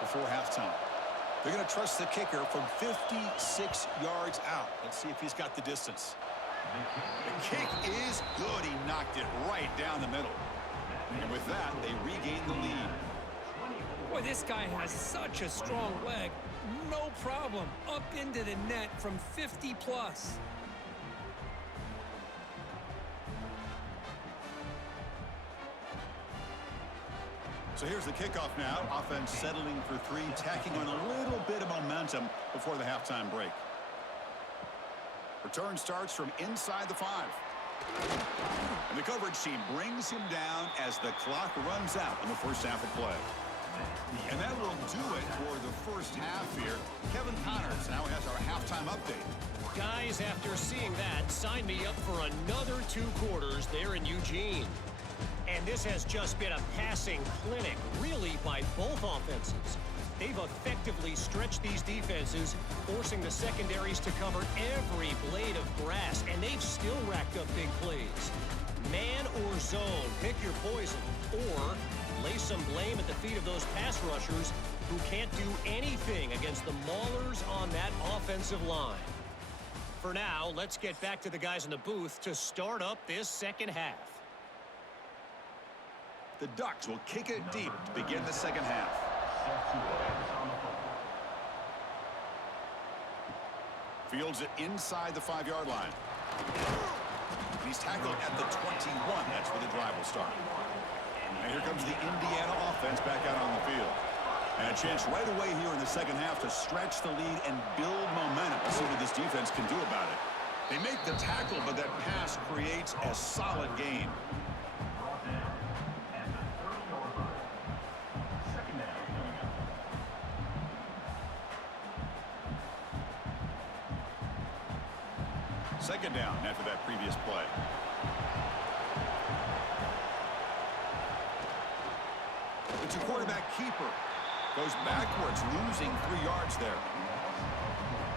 before halftime. They're going to trust the kicker from 56 yards out. Let's see if he's got the distance. The kick is good. He knocked it right down the middle. And with that, they regain the lead. Boy, this guy has such a strong leg. No problem. Up into the net from 50 plus. So here's the kickoff now. Offense settling for 3, tacking on a little bit of momentum before the halftime break. Return starts from inside the 5. And the coverage team brings him down as the clock runs out in the first half of play. And that will do it for the first half here. Kevin Connors now has our halftime update. Guys, after seeing that, sign me up for another 2 quarters there in Eugene. And this has just been a passing clinic, really, by both offenses. They've effectively stretched these defenses, forcing the secondaries to cover every blade of grass, and they've still racked up big plays. Man or zone, pick your poison, or lay some blame at the feet of those pass rushers who can't do anything against the maulers on that offensive line. For now, let's get back to the guys in the booth to start up this second half. The Ducks will kick it deep to begin the second half. Fields it inside the 5-yard line. He's tackled at the 21. That's where the drive will start. And here comes the Indiana offense back out on the field. And a chance right away here in the second half to stretch the lead and build momentum. Let's see what this defense can do about it. They make the tackle, but that pass creates a solid gain. Second down after that previous play. It's a quarterback keeper. Goes backwards, losing 3 yards there.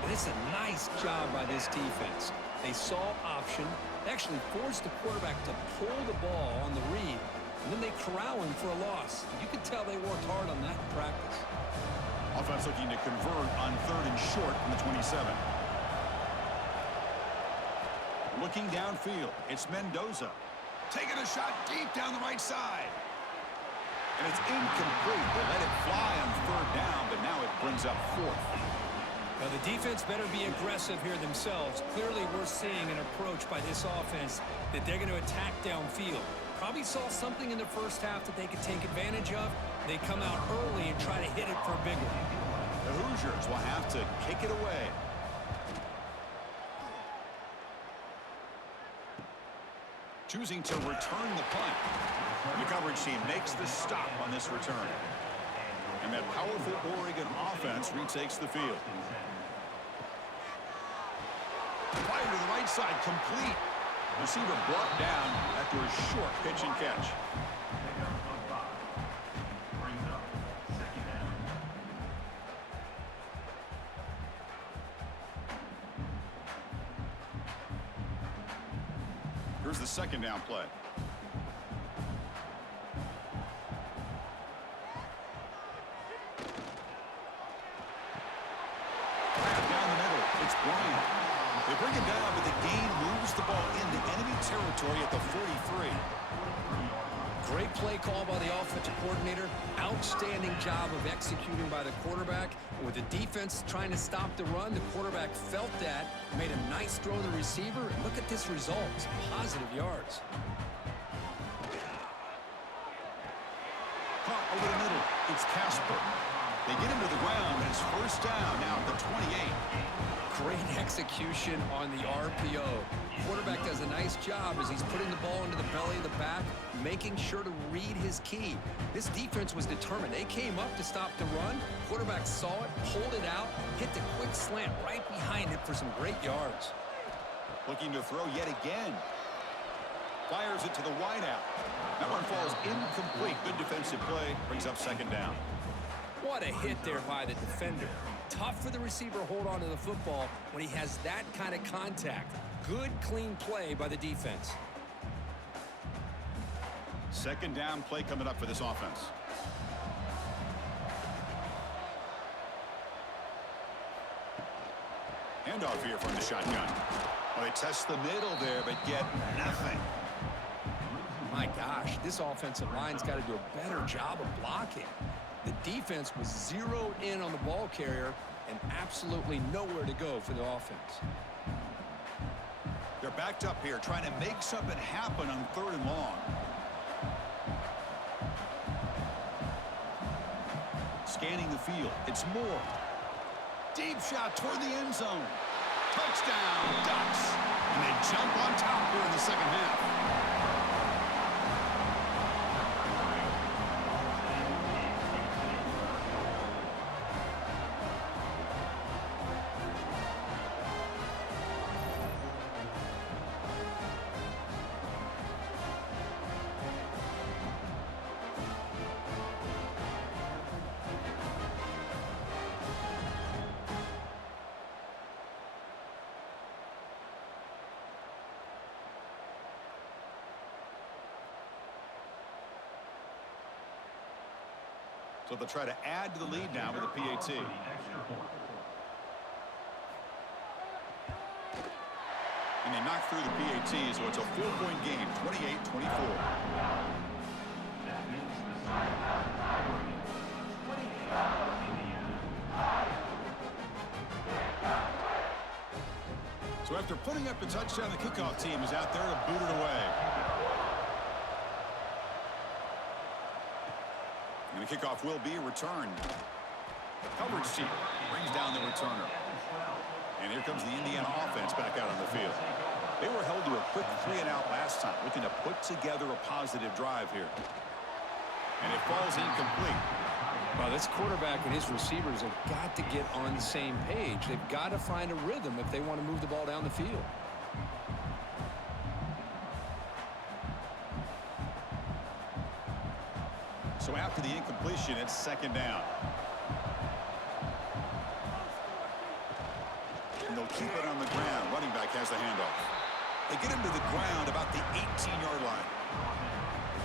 And it's a nice job by this defense. They saw option, actually forced the quarterback to pull the ball on the read, and then they corral him for a loss. You could tell they worked hard on that in practice. Offense looking to convert on 3rd and short from the 27. Looking downfield, it's Mendoza. Taking a shot deep down the right side. And it's incomplete. They let it fly on 3rd down, but now it brings up 4th. Well, the defense better be aggressive here themselves. Clearly, we're seeing an approach by this offense that they're going to attack downfield. Probably saw something in the first half that they could take advantage of. They come out early and try to hit it for a big one. The Hoosiers will have to kick it away. Choosing to return the punt. The coverage team makes the stop on this return. And that powerful Oregon offense retakes the field. Fire to the right side, complete. Receiver brought down after a short pitch and catch. Here's the second down play. Down the middle, it's Bryant. They bring him down, but the gain moves the ball into enemy territory at the 43. Great play call by the offensive coordinator. Outstanding job of executing by the quarterback. With the defense trying to stop the run, the quarterback felt that, made a nice throw to the receiver, and look at this result. It's positive yards. Caught over the middle. It's Casper. They get him to the ground, and it's first down now at the 28. Great execution on the RPO. Quarterback does a nice job as he's putting the ball into the belly of the back, making sure to read his key. This defense was determined. They came up to stop the run. Quarterback saw it, pulled it out, hit the quick slant right behind it for some great yards. Looking to throw yet again. Fires it to the wideout. That one falls incomplete. Good defensive play. Brings up second down. What a hit there by the defender. Tough for the receiver to hold on to the football when he has that kind of contact. Good, clean play by the defense. Second down play coming up for this offense. Handoff here from the shotgun. Well, they test the middle there, but get nothing. My gosh, this offensive line's got to do a better job of blocking. The defense was zeroed in on the ball carrier and absolutely nowhere to go for the offense. They're backed up here, trying to make something happen on 3rd and long. Scanning the field. It's Moore. Deep shot toward the end zone. Touchdown, Ducks. And they jump on top here in the second half. So they'll try to add to the lead now with a PAT. And they knock through the PAT, so it's a 4-point game, 28-24. So after putting up a touchdown, the kickoff team is out there to boot it away. And the kickoff will be returned. The coverage team brings down the returner. And here comes the Indiana offense back out on the field. They were held to a quick 3-and-out last time, looking to put together a positive drive here. And it falls incomplete. Well, this quarterback and his receivers have got to get on the same page. They've got to find a rhythm if they want to move the ball down the field. So after the incompletion, it's second down. And they'll keep it on the ground. Running back has the handoff. They get him to the ground about the 18-yard line.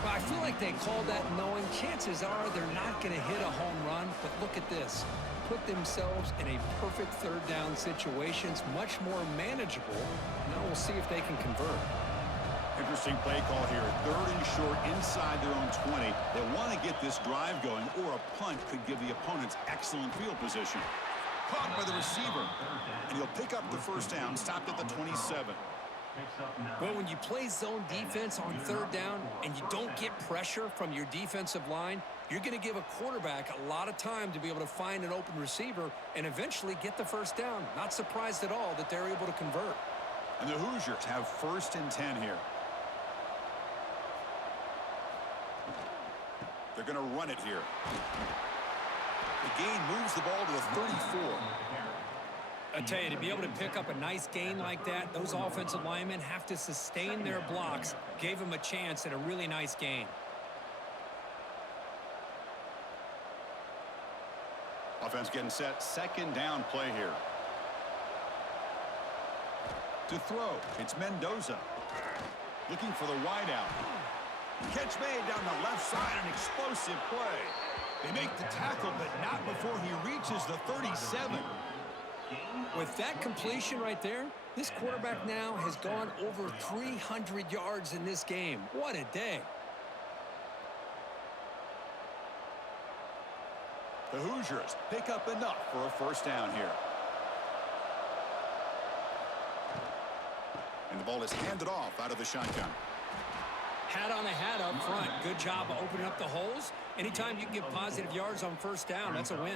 Well, I feel like they called that knowing chances are they're not going to hit a home run. But look at this. Put themselves in a perfect third down situation. It's much more manageable. Now we'll see if they can convert. Interesting play call here. 3rd and short inside their own 20. They want to get this drive going, or a punt could give the opponents excellent field position. Caught by the receiver. And he'll pick up the first down, stopped at the 27. Well, when you play zone defense on 3rd down and you don't get pressure from your defensive line, you're going to give a quarterback a lot of time to be able to find an open receiver and eventually get the first down. Not surprised at all that they're able to convert. And the Hoosiers have 1st and 10 here. They're going to run it here. The gain moves the ball to the 34. I tell you, to be able to pick up a nice gain like that, those offensive linemen have to sustain their blocks. Gave them a chance at a really nice gain. Offense getting set. Second down play here. To throw, it's Mendoza. Looking for the wideout. Catch made down the left side, an explosive play. They make the tackle, but not before he reaches the 37. With that completion right there, this quarterback now has gone over 300 yards in this game. What a day. The Hoosiers pick up enough for a first down here. And the ball is handed off out of the shotgun. Hat on a hat up front. Good job of opening up the holes. Anytime you can get positive yards on first down, that's a win.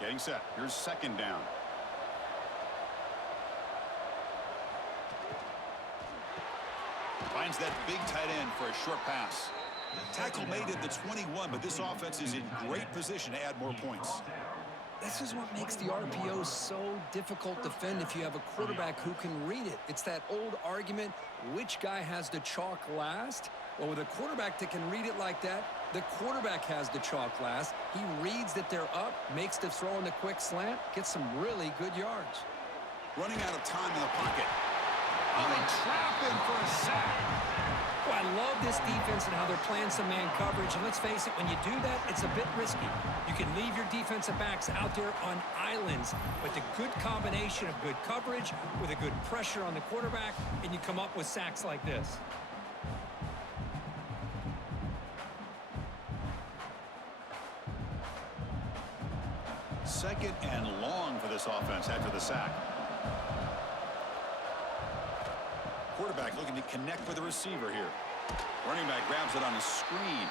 Getting set. Here's second down. Finds that big tight end for a short pass. Tackle made at the 21, but this offense is in great position to add more points. This is what makes the RPO so difficult to defend if you have a quarterback who can read it. It's that old argument, which guy has the chalk last? Well, with a quarterback that can read it like that, the quarterback has the chalk last. He reads that they're up, makes the throw in the quick slant, gets some really good yards. Running out of time in the pocket. Oh, they trap him for a sack. Well, I love this defense and how they're playing some man coverage. And let's face it, when you do that, it's a bit risky. You can leave your defensive backs out there on islands, but the good combination of good coverage with a good pressure on the quarterback, and you come up with sacks like this. Second and long for this offense after the sack. Quarterback looking to connect with the receiver here. Running back grabs it on a screen.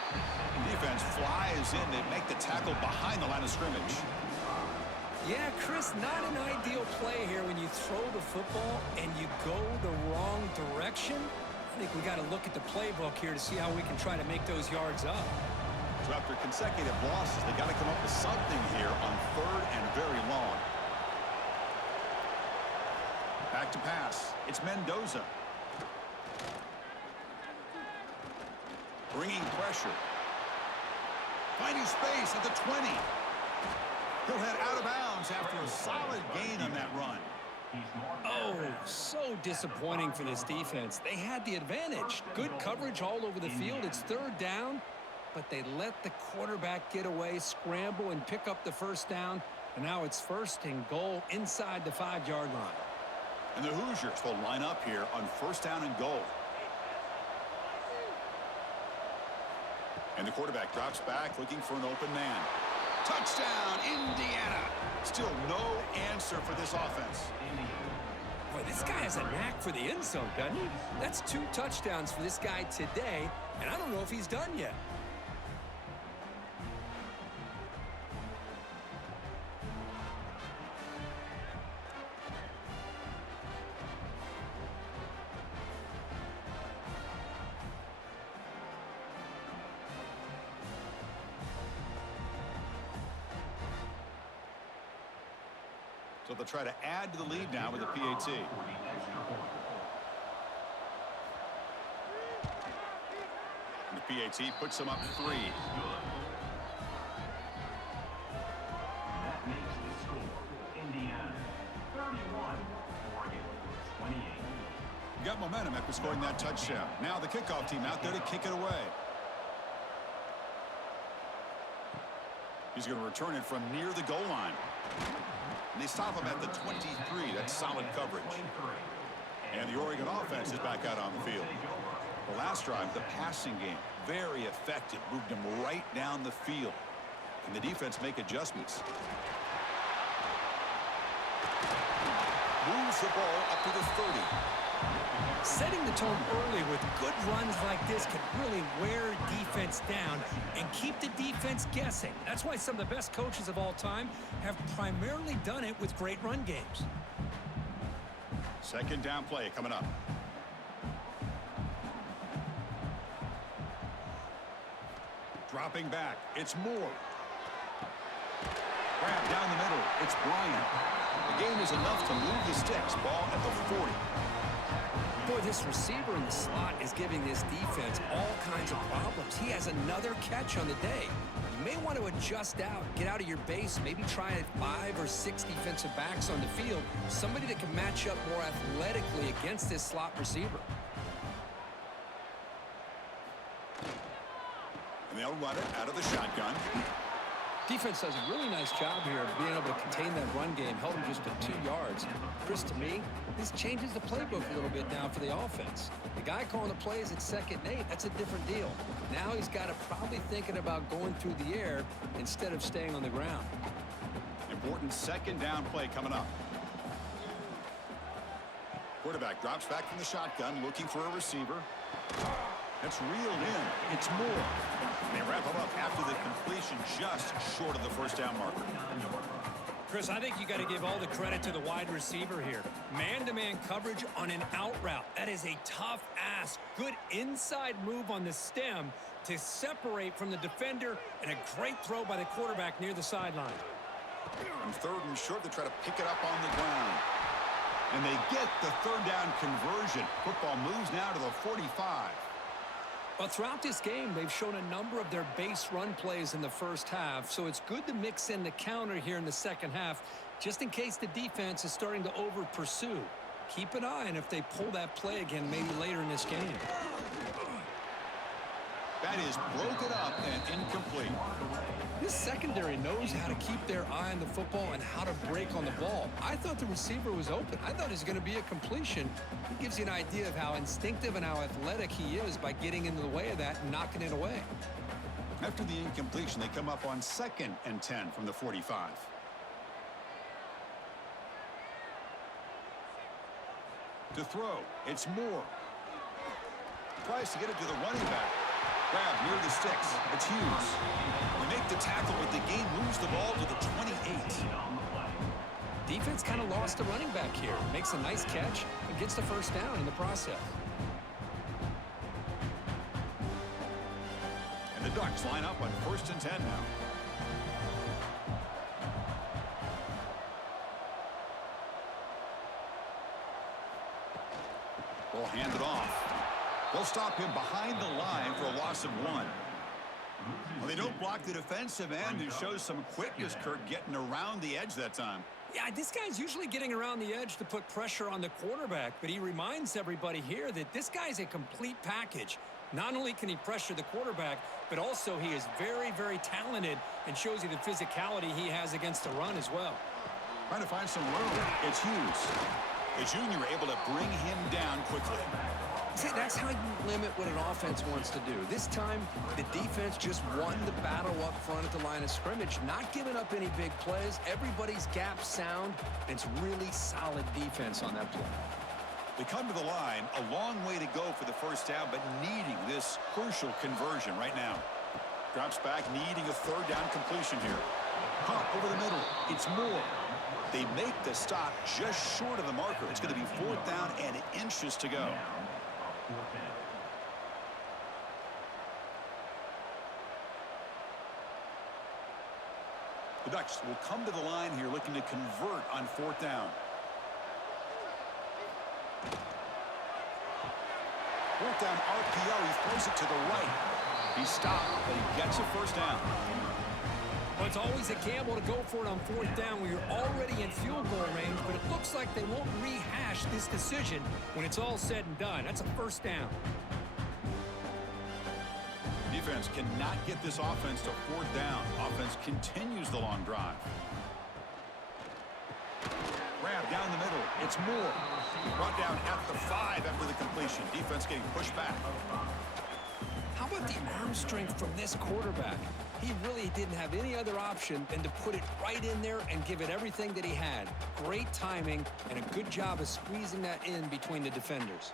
Defense flies in. They make the tackle behind the line of scrimmage. Yeah, Chris, not an ideal play here when you throw the football and you go the wrong direction. I think we got to look at the playbook here to see how we can try to make those yards up. So after consecutive losses, they got to come up with something here on third and very long. Back to pass. It's Mendoza. Bringing pressure. Finding space at the 20. He'll head out of bounds after a solid gain on that run. Oh, so disappointing for this defense. They had the advantage. Good coverage all over the field. It's third down, but they let the quarterback get away, scramble, and pick up the first down. And now it's first and goal inside the 5-yard line. And the Hoosiers will line up here on first down and goal. And the quarterback drops back looking for an open man. Touchdown, Indiana. Still no answer for this offense. Boy, this guy has a knack for the end zone, doesn't he? That's 2 touchdowns for this guy today, and I don't know if he's done yet. So they'll try to add to the lead now with a PAT. And the PAT puts them up 3. That makes the score Indiana 31, Oregon 28. Got momentum after scoring that touchdown. Now the kickoff team out there to kick it away. He's going to return it from near the goal line. And they stop him at the 23. That's solid coverage. And the Oregon offense is back out on the field. The last drive, the passing game, very effective. Moved him right down the field. Can the defense make adjustments? Moves the ball up to the 30. Setting the tone early with good runs like this can really wear defense down and keep the defense guessing. That's why some of the best coaches of all time have primarily done it with great run games. Second down play coming up. Dropping back. It's Moore. Grab down the middle. It's Bryant. The game is enough to move the sticks. Ball at the 40. Boy, this receiver in the slot is giving this defense all kinds of problems. He has another catch on the day. You may want to adjust out, get out of your base, maybe try 5 or 6 defensive backs on the field, somebody that can match up more athletically against this slot receiver. And they'll run it out of the shotgun. Defense does a really nice job here of being able to contain that run game, held him just at 2 yards. Chris, to me, this changes the playbook a little bit now for the offense. The guy calling the plays at 2nd and 8, that's a different deal. Now he's got to probably thinking about going through the air instead of staying on the ground. Important second down play coming up. Quarterback drops back from the shotgun, looking for a receiver. That's reeled in. It's Moore. They wrap him up after the completion, just short of the first down marker. Chris, I think you got to give all the credit to the wide receiver here. Man-to-man coverage on an out route. That is a tough ask. Good inside move on the stem to separate from the defender, and a great throw by the quarterback near the sideline. On 3rd and short, they try to pick it up on the ground. And they get the 3rd down conversion. Football moves now to the 45. But throughout this game, they've shown a number of their base run plays in the first half, so it's good to mix in the counter here in the second half, just in case the defense is starting to over-pursue. Keep an eye on if they pull that play again maybe later in this game. That is broken up and incomplete. This secondary knows how to keep their eye on the football and how to break on the ball. I thought the receiver was open. I thought it was going to be a completion. It gives you an idea of how instinctive and how athletic he is by getting into the way of that and knocking it away. After the incompletion, they come up on 2nd and 10 from the 45. To throw, it's Moore. Tries to get it to the running back. Grab near the sticks. It's Hughes. They make the tackle, but the game moves the ball to the 28. Defense kind of lost the running back here. Makes a nice catch and gets the first down in the process. And the Ducks line up on 1st and 10 now. Ball handed off. They'll stop him behind the line for a loss of 1. Well, they don't block the defensive end, who shows some quickness, Kurt, getting around the edge that time. Yeah, this guy's usually getting around the edge to put pressure on the quarterback, but he reminds everybody here that this guy's a complete package. Not only can he pressure the quarterback, but also he is very, very talented and shows you the physicality he has against the run as well. Trying to find some room. It's Hughes. The junior able to bring him down quickly. See, that's That's how you limit what an offense wants to do. This time, the defense just won the battle up front at the line of scrimmage, not giving up any big plays. Everybody's gap sound. It's really solid defense on that play. They come to the line, a long way to go for the first down, but needing this crucial conversion right now. Drops back, needing a third down completion here. Pump over the middle. It's Moore. They make the stop just short of the marker. It's going to be 4th down and inches to go. The Ducks will come to the line here looking to convert on 4th down. 4th down RPO. He throws it to the right. He stopped, but he gets a first down. Well, it's always a gamble to go for it on 4th down when you're already in field goal range, but it looks like they won't rehash this decision when it's all said and done. That's a first down. Defense cannot get this offense to 4th down. Offense continues the long drive. Grab down the middle. It's Moore. Brought down at the 5 after the completion. Defense getting pushed back. How about the arm strength from this quarterback? He really didn't have any other option than to put it right in there and give it everything that he had. Great timing and a good job of squeezing that in between the defenders.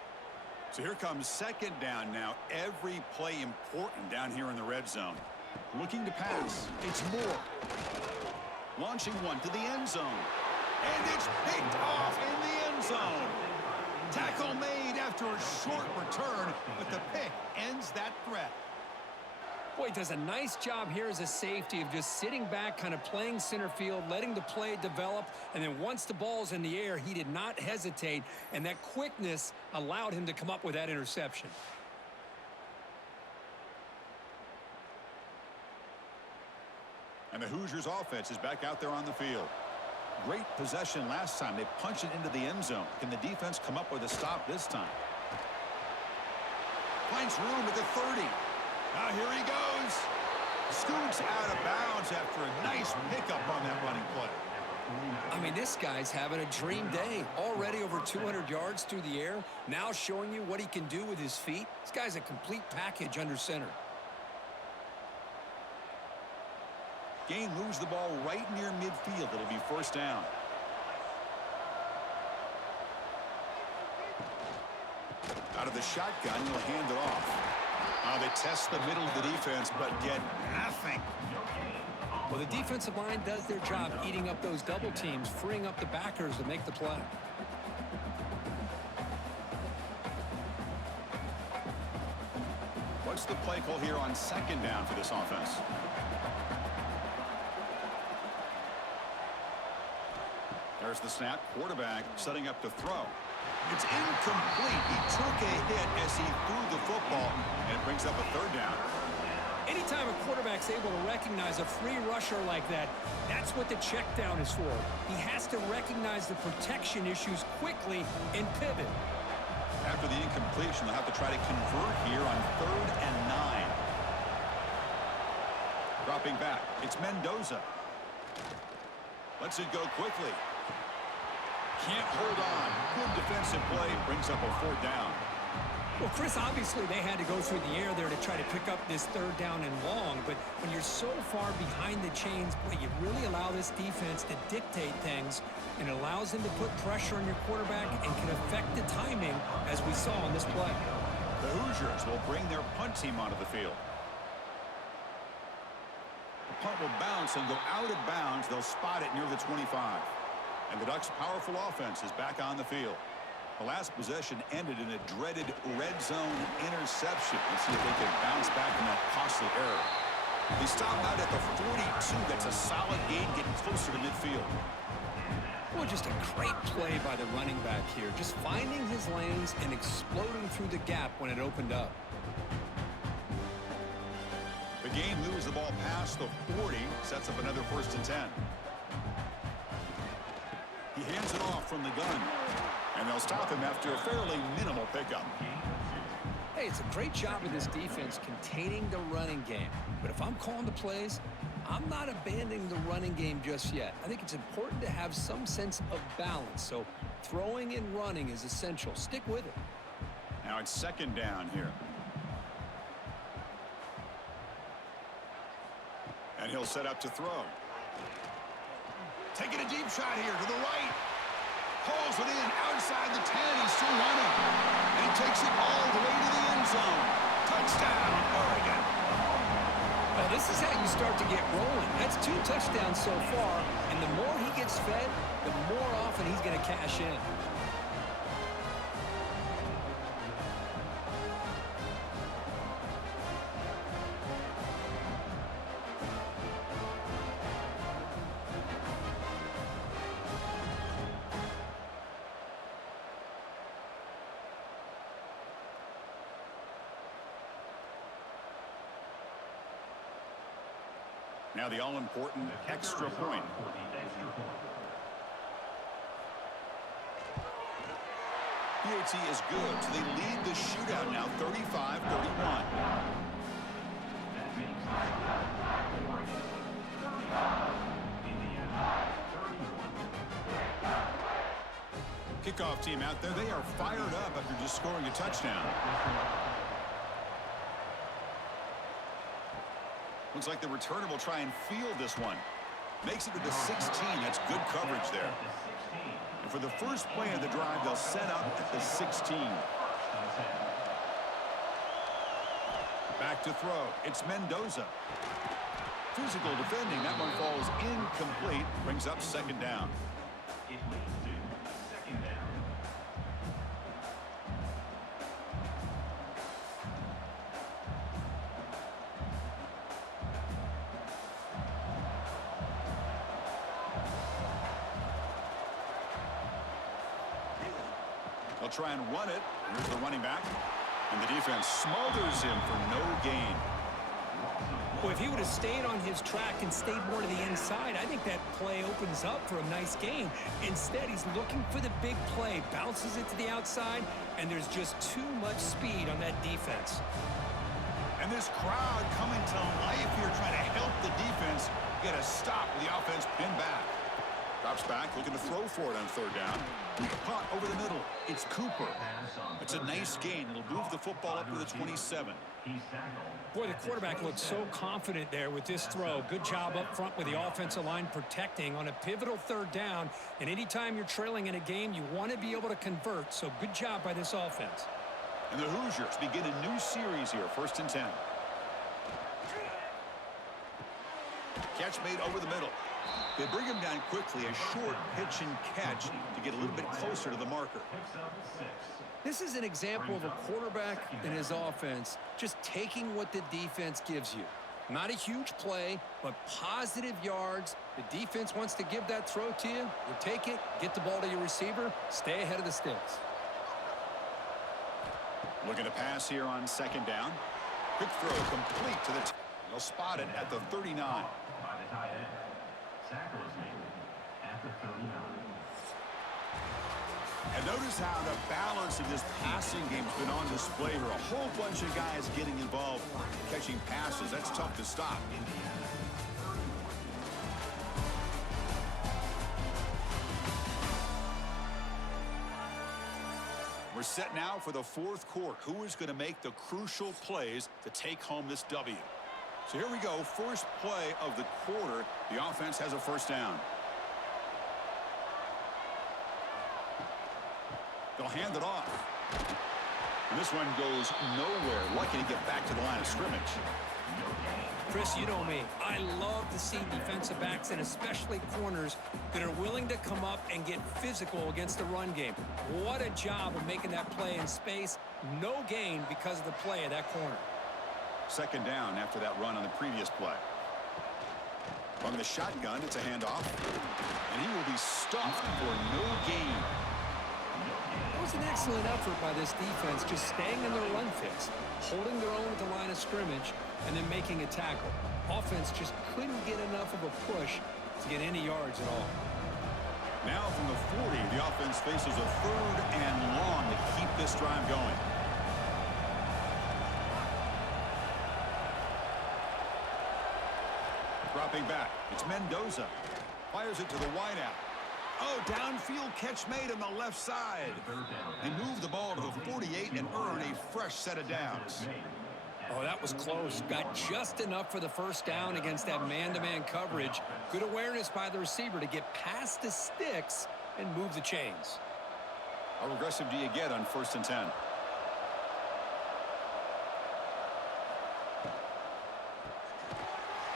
So here comes 2nd down now. Every play important down here in the red zone. Looking to pass. It's Moore. Launching one to the end zone. And it's picked off in the end zone. Tackle made after a short return, but the pick ends that threat. Boy, he does a nice job here as a safety of just sitting back, kind of playing center field, letting the play develop, and then once the ball's in the air, he did not hesitate, and that quickness allowed him to come up with that interception. And the Hoosiers offense is back out there on the field. Great possession last time. They punched it into the end zone. Can the defense come up with a stop this time? Finds room at the 30. Now here he goes. Scoots out of bounds after a nice pickup on that running play. I mean, this guy's having a dream day. Already over 200 yards through the air. Now showing you what he can do with his feet. This guy's a complete package under center. Gain moves the ball right near midfield. It'll be 1st down. Out of the shotgun, he'll hand it off. They test the middle of the defense, but get nothing. Well, the defensive line does their job eating up those double teams, freeing up the backers to make the play. What's the play call here on 2nd down for this offense? There's the snap. Quarterback setting up to throw. It's incomplete. He took a hit as he threw the football, and it brings up a 3rd down. Anytime a quarterback's able to recognize a free rusher like that, that's what the check down is for. He has to recognize the protection issues quickly and pivot. After the incompletion, they'll have to try to convert here on 3rd and 9. Dropping back. It's Mendoza. Lets it go quickly. Can't hold on. Good defensive play. Brings up a 4th down. Well, Chris, obviously they had to go through the air there to try to pick up this 3rd down and long, but when you're so far behind the chains, boy, you really allow this defense to dictate things, and it allows them to put pressure on your quarterback and can affect the timing, as we saw on this play. The Hoosiers will bring their punt team onto the field. The punt will bounce and go out of bounds. They'll spot it near the 25. And the Ducks' powerful offense is back on the field. The last possession ended in a dreaded red zone interception. Let's see if they can bounce back from that costly error. They stop out at the 42. That's a solid gain, getting closer to midfield. Well, just a great play by the running back here. Just finding his lanes and exploding through the gap when it opened up. The game moves the ball past the 40. Sets up another 1st and 10. He hands it off from the gun. And they'll stop him after a fairly minimal pickup. Hey, it's a great job of this defense containing the running game. But if I'm calling the plays, I'm not abandoning the running game just yet. I think it's important to have some sense of balance. So throwing and running is essential. Stick with it. Now Now it's second down here. And he'll set up to throw. Taking a deep shot here to the right. Pulls it in outside the 10. He's still running. And he takes it all the way to the end zone. Touchdown, Oregon. Well, this is how you start to get rolling. That's 2 touchdowns so far. And the more he gets fed, the more often he's going to cash in. Now the all-important extra point. PAT is good, so they lead the shootout now 35-31. Kickoff team out there. They are fired up after just scoring a touchdown. Looks like the returner will try and field this one. Makes it to the 16. That's good coverage there. And for the first play of the drive, they'll set up at the 16. Back to throw. It's Mendoza. Physical defending. That one falls incomplete. Brings up second down. It leads to second down. They'll try and run it. Here's the running back. And the defense smothers him for no gain. Well, if he would have stayed on his track and stayed more to the inside, I think that play opens up for a nice gain. Instead, he's looking for the big play, bounces it to the outside, and there's just too much speed on that defense. And this crowd coming to life here trying to help the defense get a stop with the offense pinned back. Drops back, looking to throw for it on third down. Punt over the middle. It's Cooper. It's a nice gain. It'll move the football up to the 27. Boy, the quarterback looked so confident there with this throw. Good job up front with the offensive line protecting on a pivotal third down. And anytime you're trailing in a game, you want to be able to convert. So good job by this offense. And the Hoosiers begin a new series here, 1st and 10. Catch made over the middle. They bring him down quickly, a short pitch and catch to get a little bit closer to the marker. This is an example of a quarterback and his offense just taking what the defense gives you. Not a huge play, but positive yards. The defense wants to give that throw to you. You take it, get the ball to your receiver, stay ahead of the sticks. Looking to pass here on second down. Quick throw complete to the they'll spot it at the 39. By the tight end. Tackle is made at the 39. And notice how the balance of this passing game has been on display here. A whole bunch of guys getting involved catching passes. That's tough to stop. We're set now for the 4th quarter. Who is going to make the crucial plays to take home this W? So here we go. First play of the quarter. The offense has a first down. They'll hand it off. And this one goes nowhere. Lucky to get back to the line of scrimmage. Chris, you know me. I love to see defensive backs and especially corners that are willing to come up and get physical against the run game. What a job of making that play in space. No gain because of the play of that corner. Second down after that run on the previous play. From the shotgun, it's a handoff. And he will be stuffed for no gain. That was an excellent effort by this defense, just staying in their run fix, holding their own at the line of scrimmage, and then making a tackle. Offense just couldn't get enough of a push to get any yards at all. Now from the 40, the offense faces a 3rd and long to keep this drive going. Dropping back, it's Mendoza. Fires it to the wideout. Oh, downfield catch made on the left side. They move the ball to the 48 and earn a fresh set of downs. Oh, that was close. Got just enough for the first down against that man-to-man coverage. Good awareness by the receiver to get past the sticks and move the chains. How aggressive do you get on 1st and 10?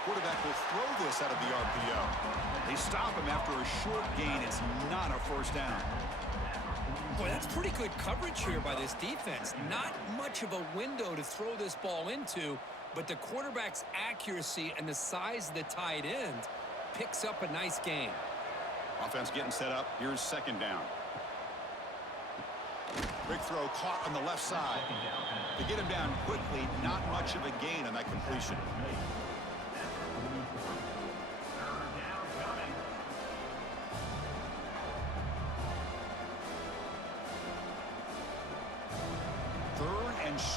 Quarterback will throw this out of the RPO. They stop him after a short gain. It's not a first down. Boy, that's pretty good coverage here by this defense. Not much of a window to throw this ball into, but the quarterback's accuracy and the size of the tight end picks up a nice gain. Offense getting set up. Here's 2nd down. Big throw caught on the left side. To get him down quickly, not much of a gain on that completion.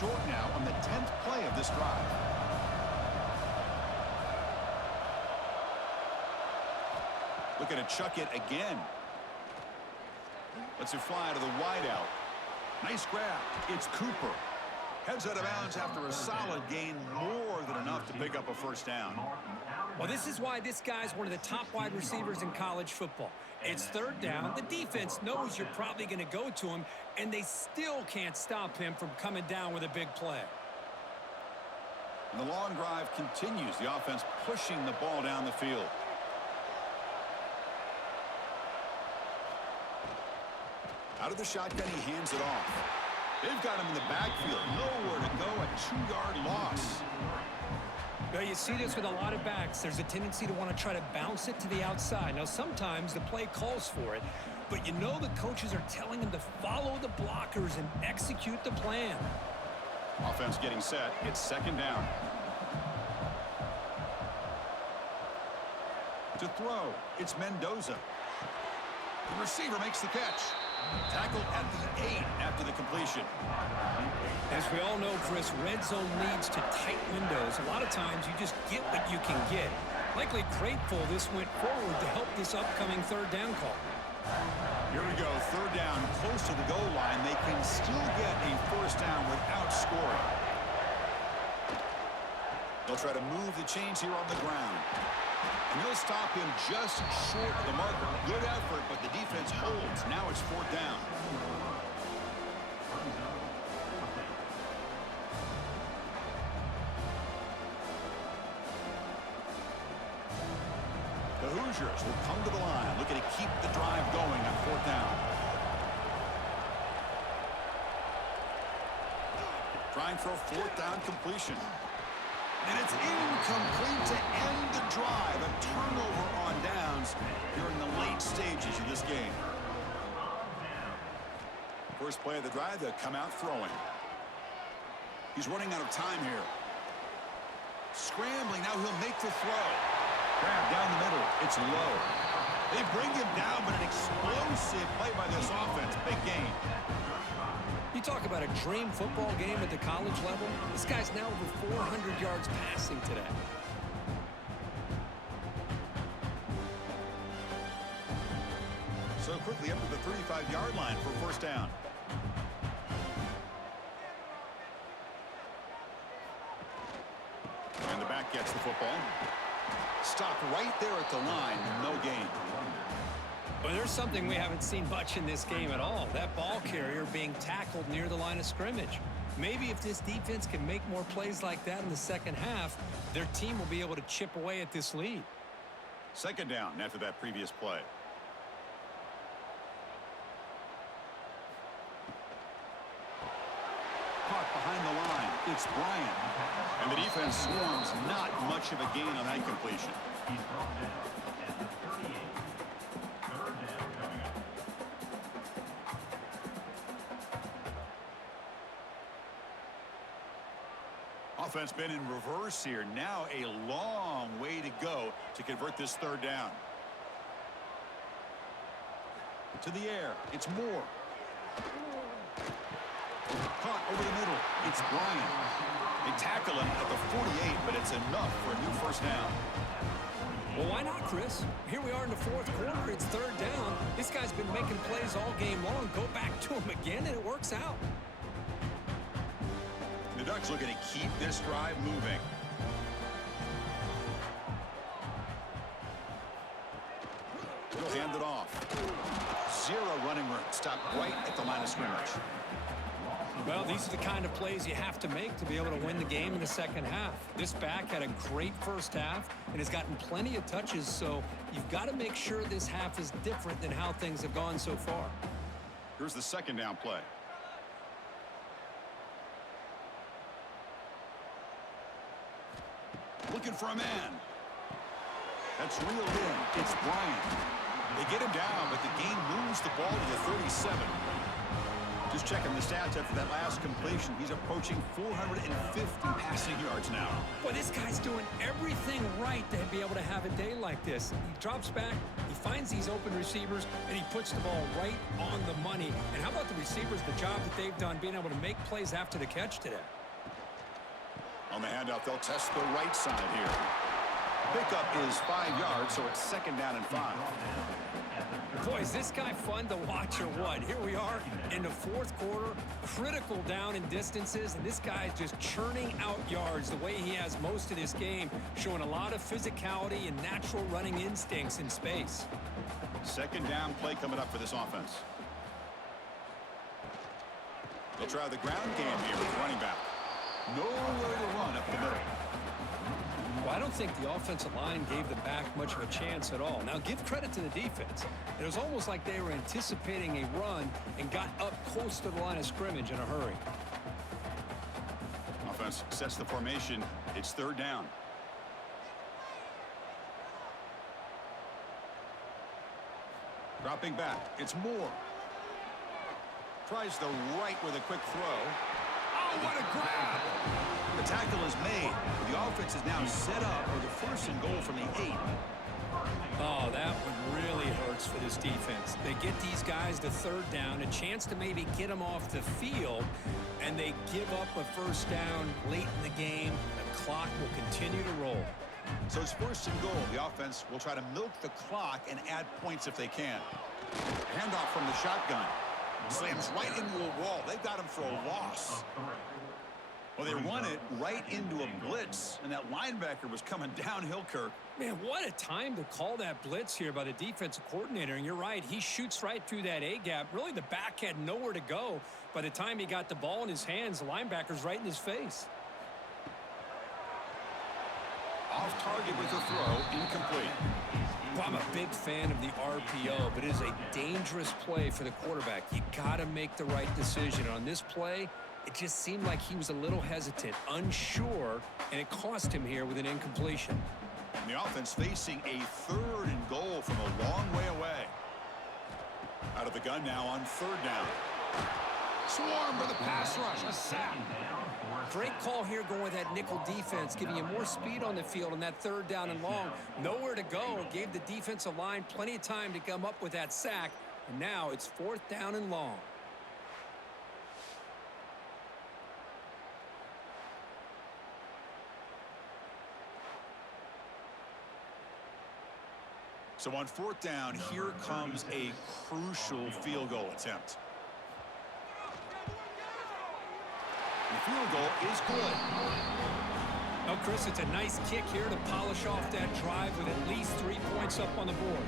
Short now on the 10th play of this drive. Looking to chuck it again. Lets it fly to the wideout. Nice grab. It's Cooper. Heads out of bounds after a solid gain, more than enough to pick up a first down. Well, this is why this guy's one of the top wide receivers in college football. It's 3rd down. The defense knows you're probably going to go to him, and they still can't stop him from coming down with a big play. And the long drive continues. The offense pushing the ball down the field. Out of the shotgun, he hands it off. They've got him in the backfield. Nowhere to go. A 2-yard loss. Now, you see this with a lot of backs. There's a tendency to want to try to bounce it to the outside. Now, sometimes the play calls for it, but you know the coaches are telling them to follow the blockers and execute the plan. Offense getting set. It's 2nd down. To throw, it's Mendoza. The receiver makes the catch. Tackled at the 8 after the completion. As we all know, Chris, red zone leads to tight windows. A lot of times you just get what you can get. Likely grateful this went forward to help this upcoming 3rd down call. Here we go, 3rd down, close to the goal line. They can still get a first down without scoring. They'll try to move the chains here on the ground. And they'll stop him just short of the marker. Good effort, but the defense holds. Now it's 4th down. The Hoosiers will come to the line, looking to keep the drive going on 4th down. Trying for a 4th down completion. And it's incomplete to end the drive. A turnover on downs here in the late stages of this game. First play of the drive, they'll come out throwing. He's running out of time here. Scrambling, now he'll make the throw. Grab down the middle, it's low. They bring him down, but an explosive play by this offense. Big gain. You talk about a dream football game at the college level. This guy's now over 400 yards passing today. So quickly up to the 35-yard line for first down. And the back gets the football. Stopped right there at the line. No gain. Well, there's something we haven't seen much in this game at all. That ball carrier being tackled near the line of scrimmage. Maybe if this defense can make more plays like that in the second half, their team will be able to chip away at this lead. 2nd down after that previous play. Caught behind the line. It's Bryant. And the defense swarms. Not much of a gain on that completion. Offense been in reverse here. Now a long way to go to convert this 3rd down. To the air. It's Moore. Caught over the middle. It's Bryant. They tackle him at the 48, but it's enough for a new first down. Well, why not, Chris? Here we are in the fourth quarter. It's third down. This guy's been making plays all game long. Go back to him again, and it works out. The Ducks looking to keep this drive moving. He'll hand it off. Zero running room. Stopped right at the line of scrimmage. Well, these are the kind of plays you have to make to be able to win the game in the second half. This back had a great first half and has gotten plenty of touches, so you've got to make sure this half is different than how things have gone so far. Here's the second down play. Looking for a man. That's reeled in. It's Bryant. They get him down, but the game moves the ball to the 37. Just checking the stats after that last completion. He's approaching 450 passing yards now. Boy, this guy's doing everything right to be able to have a day like this. He drops back, he finds these open receivers, and he puts the ball right on the money. And how about the receivers, the job that they've done being able to make plays after the catch today? On the handoff, they'll test the right side here. Pickup is 5 yards, so it's second down and 5. Boy, is this guy fun to watch or what? Here we are in the fourth quarter, critical down in distances, and this guy is just churning out yards the way he has most of this game, showing a lot of physicality and natural running instincts in space. Second down play coming up for this offense. They'll try the ground game here with the running back. Nowhere to run up the middle. Well, I don't think the offensive line gave the back much of a chance at all. Now, give credit to the defense. It was almost like they were anticipating a run and got up close to the line of scrimmage in a hurry. Offense sets the formation. It's third down. Dropping back. It's Moore. Tries the right with a quick throw. Oh, what a grab! The tackle is made. The offense is now set up for the first and goal from the 8. Oh, that one really hurts for this defense. They get these guys to third down, a chance to maybe get them off the field, and they give up a first down late in the game. The clock will continue to roll. So it's first and goal. The offense will try to milk the clock and add points if they can. Handoff from the shotgun. Slams right into a wall. They've got him for a loss. Well, they run it right into a blitz, and that linebacker was coming downhill, Kirk. Man, what a time to call that blitz here by the defensive coordinator. And you're right, he shoots right through that A-gap. Really, the back had nowhere to go. By the time he got the ball in his hands, the linebacker's right in his face. Off target with a throw, incomplete. Well, I'm a big fan of the RPO, but it is a dangerous play for the quarterback. You got to make the right decision. On this play, it just seemed like he was a little hesitant, unsure, and it cost him here with an incompletion. And the offense facing a third and goal from a long way away. Out of the gun now on third down. Swarm for the pass rush, a sack. Great call here going with that nickel defense, giving you more speed on the field on that third down and long. Nowhere to go. Gave the defensive line plenty of time to come up with that sack. And now it's fourth down and long. So on fourth down, here comes a crucial field goal attempt. The field goal is good. Oh, Chris, it's a nice kick here to polish off that drive with at least 3 points up on the board.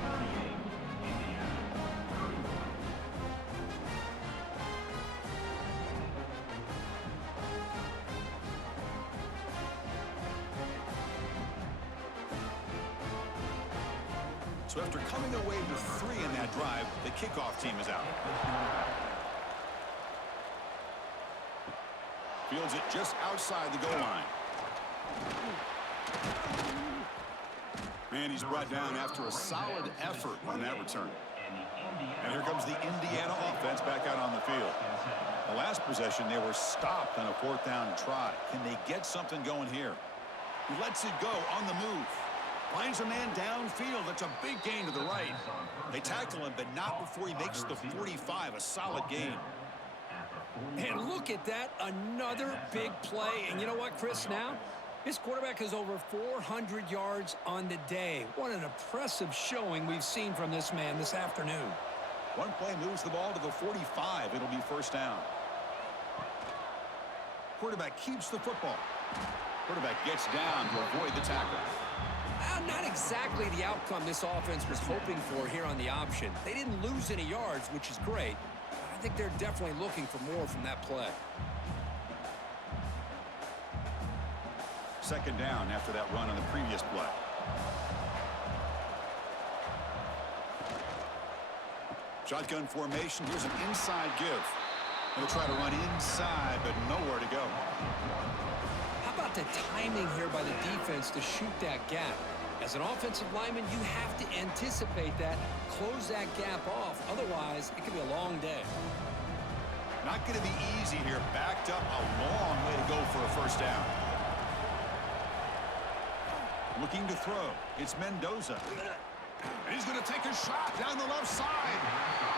So after coming away with 3 in that drive, the kickoff team is out. Fields it just outside the goal line. Man, he's brought down after a solid effort on that return. And here comes the Indiana offense back out on the field. The last possession, they were stopped on a fourth down try. Can they get something going here? He lets it go on the move. Finds a man downfield. That's a big gain to the right. They tackle him, but not before he makes the 45, a solid gain. And look at that, another big play. And you know what, Chris, now? His quarterback has over 400 yards on the day. What an impressive showing we've seen from this man this afternoon. One play moves the ball to the 45. It'll be first down. Quarterback keeps the football. Quarterback gets down to avoid the tackle. Not exactly the outcome this offense was hoping for here on the option. They didn't lose any yards, which is great. I think they're definitely looking for more from that play. Second down after that run on the previous play. Shotgun formation. Here's an inside give. They'll try to run inside, but nowhere to go. How about the timing here by the defense to shoot that gap? As an offensive lineman, you have to anticipate that, close that gap off. Otherwise, it could be a long day. Not going to be easy here. Backed up a long way to go for a first down. Looking to throw. It's Mendoza. And he's going to take a shot down the left side.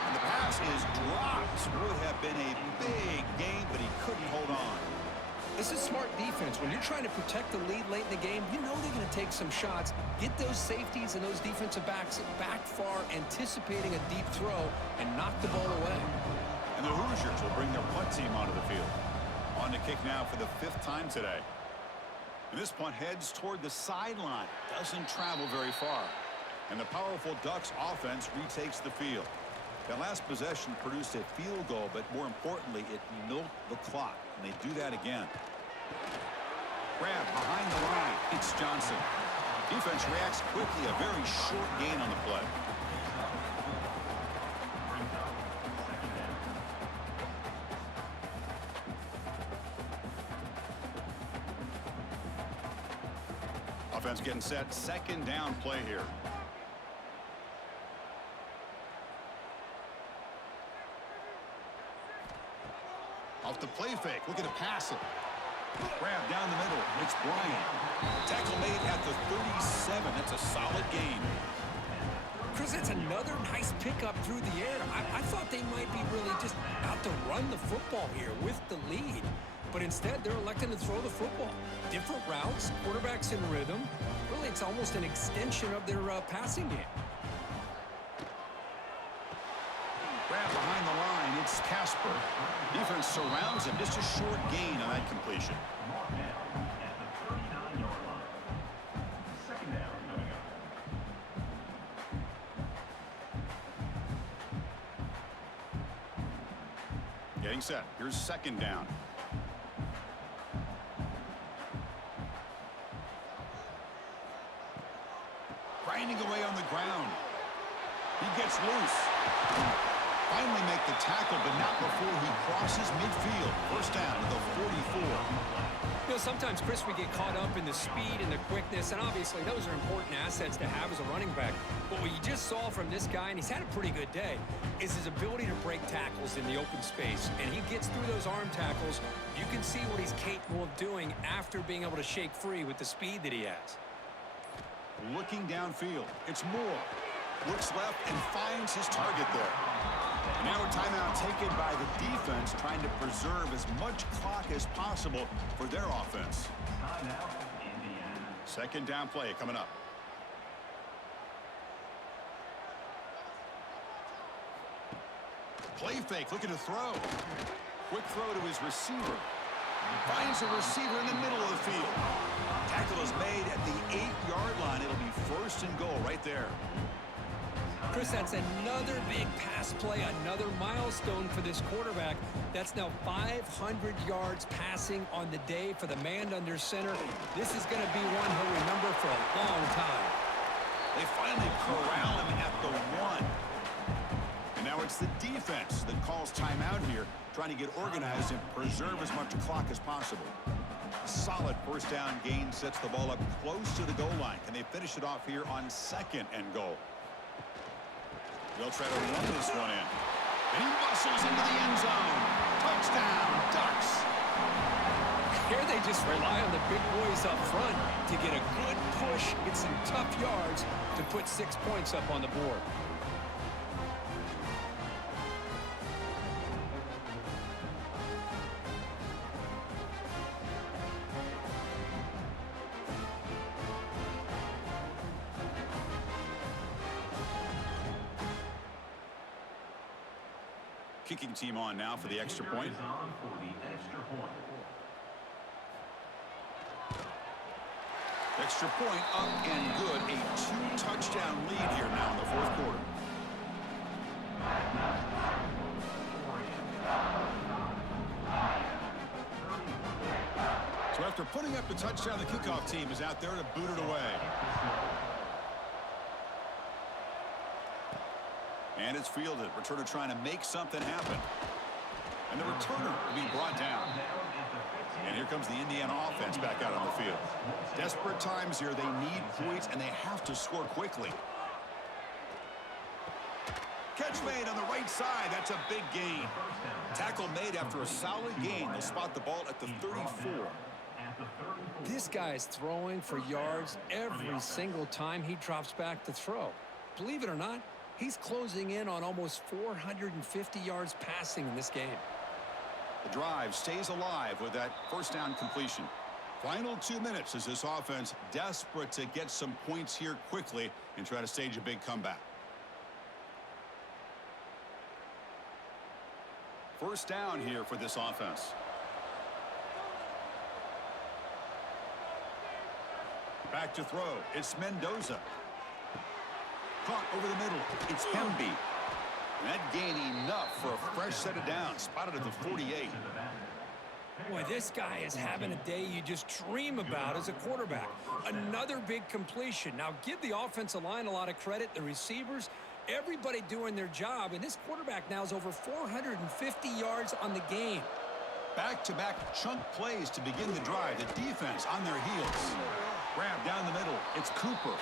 And the pass is dropped. Would have been a big gain, but he couldn't hold on. This is smart defense. When you're trying to protect the lead late in the game, you know they're going to take some shots, get those safeties and those defensive backs back far, anticipating a deep throw, and knock the ball away. And the Hoosiers will bring their punt team onto the field. On to kick now for the 5th time today. And this punt heads toward the sideline. Doesn't travel very far. And the powerful Ducks offense retakes the field. That last possession produced a field goal, but more importantly, it milked the clock. And they do that again. Grab behind the line. It's Johnson. Defense reacts quickly. A very short gain on the play. Offense getting set. Second down play here. Off the play fake. Looking to pass it. Grab down the middle. It's Bryant. Tackle made at the 37. That's a solid gain. Chris, that's another nice pickup through the air. I thought they might be really just out to run the football here with the lead. But instead, they're electing to throw the football. Different routes, quarterbacks in rhythm. Really, it's almost an extension of their passing game. Grab behind the line. It's Casper. Defense surrounds him. Just a short gain on that completion. At the 39-yard line. Second down coming up. Getting set. Here's second down. Grinding away on the ground. He gets loose. Finally make the tackle, but not before he crosses midfield. First down to the 44. You know, sometimes, Chris, we get caught up in the speed and the quickness, and obviously those are important assets to have as a running back. But what you just saw from this guy, and he's had a pretty good day, is his ability to break tackles in the open space. And he gets through those arm tackles. You can see what he's capable of doing after being able to shake free with the speed that he has. Looking downfield. It's Moore. Looks left and finds his target there. And now a timeout taken by the defense, trying to preserve as much clock as possible for their offense. Timeout, Indiana. Second down play coming up. Play fake, looking to throw. Quick throw to his receiver. Finds a receiver in the middle of the field. Tackle is made at the 8-yard line. It'll be first and goal right there. Chris, that's another big pass play, another milestone for this quarterback. That's now 500 yards passing on the day for the man under center. This is going to be one he'll remember for a long time. They finally corral him at the 1. And now it's the defense that calls timeout here, trying to get organized and preserve as much clock as possible. Solid first down gain sets the ball up close to the goal line. Can they finish it off here on second and goal? They'll try to run this one in. And he muscles into the end zone. Touchdown, Ducks. Here they just rely on the big boys up front to get a good push, get some tough yards to put 6 points up on the board. kicking team on now for the extra point. Is on for the extra point. Extra point up and good. A 2-touchdown lead here now in the fourth quarter. So after putting up the touchdown, the kickoff team is out there to boot it away. And it's fielded. Returner trying to make something happen. And the returner will be brought down. And here comes the Indiana offense back out on the field. Desperate times here. They need points, and they have to score quickly. Catch made on the right side. That's a big gain. Tackle made after a solid gain. They'll spot the ball at the 34. This guy is throwing for yards every single time he drops back to throw. Believe it or not, he's closing in on almost 450 yards passing in this game. The drive stays alive with that first down completion. Final 2 minutes as this offense desperate to get some points here quickly and try to stage a big comeback. First down here for this offense. Back to throw. It's Mendoza. Caught over the middle. It's Hemby. That gain enough for a fresh set of downs. Spotted at the 48. Boy, this guy is having a day you just dream about as a quarterback. Another big completion. Now, give the offensive line a lot of credit. The receivers, everybody doing their job. And this quarterback now is over 450 yards on the game. Back-to-back chunk plays to begin the drive. The defense on their heels. Grab down the middle. It's Cooper.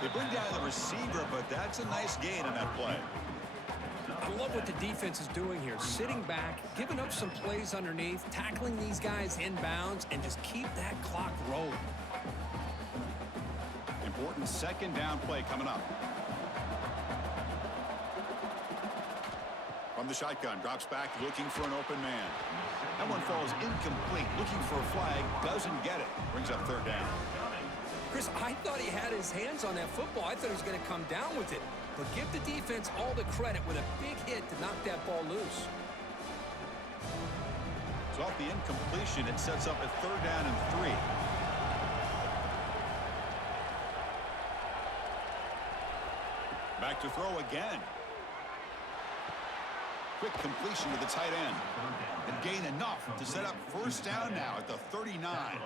They bring down the receiver, but that's a nice gain on that play. I love what the defense is doing here. Sitting back, giving up some plays underneath, tackling these guys inbounds, and just keep that clock rolling. Important second down play coming up. From the shotgun, drops back, looking for an open man. That one falls incomplete, looking for a flag, doesn't get it. Brings up third down. Chris, I thought he had his hands on that football. I thought he was going to come down with it. But give the defense all the credit with a big hit to knock that ball loose. So off the incompletion, it sets up a third down and 3. Back to throw again. Quick completion to the tight end. And gain enough to set up first down now at the 39.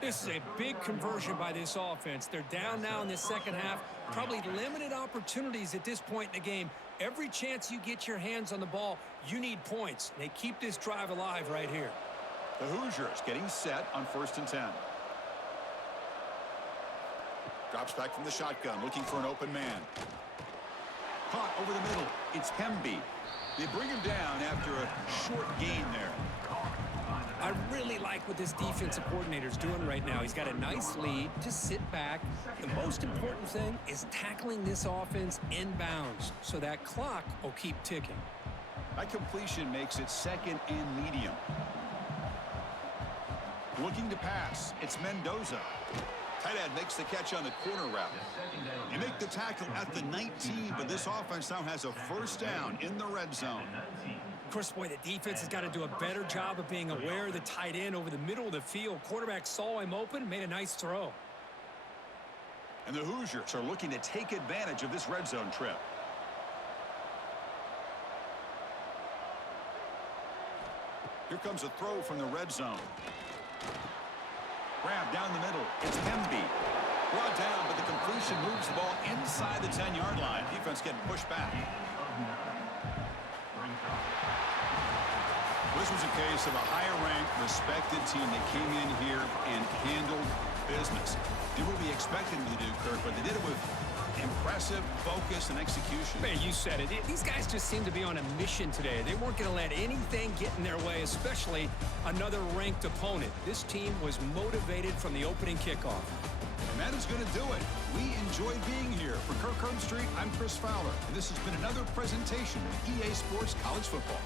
This is a big conversion by this offense. They're down now in the second half. Probably limited opportunities at this point in the game. Every chance you get your hands on the ball, you need points. They keep this drive alive right here. The Hoosiers getting set on 1st and 10. Drops back from the shotgun, looking for an open man. Caught over the middle. It's Hemby. They bring him down after a short gain there. I really like what this defensive coordinator is doing right now. He's got a nice lead. Just sit back. The most important thing is tackling this offense inbounds so that clock will keep ticking. That completion makes it second and medium. Looking to pass. It's Mendoza. Tight end makes the catch on the corner route. You make the tackle at the 19, but this offense now has a first down in the red zone. Chris, boy, the defense has got to do a better job of being aware of the tight end over the middle of the field. Quarterback saw him open, made a nice throw. And the Hoosiers are looking to take advantage of this red zone trip. Here comes a throw from the red zone. Grab down the middle. It's Hemby. Brought down, but the completion moves the ball inside the 10-yard line. Defense getting pushed back. This was a case of a higher-ranked, respected team that came in here and handled business. Did what we expected them to do, Kirk, but they did it with impressive focus and execution. Man, you said it. These guys just seem to be on a mission today. They weren't going to let anything get in their way, especially another ranked opponent. This team was motivated from the opening kickoff. And that is going to do it. We enjoyed being here. For Kirk Street, I'm Chris Fowler, and this has been another presentation of EA Sports College Football.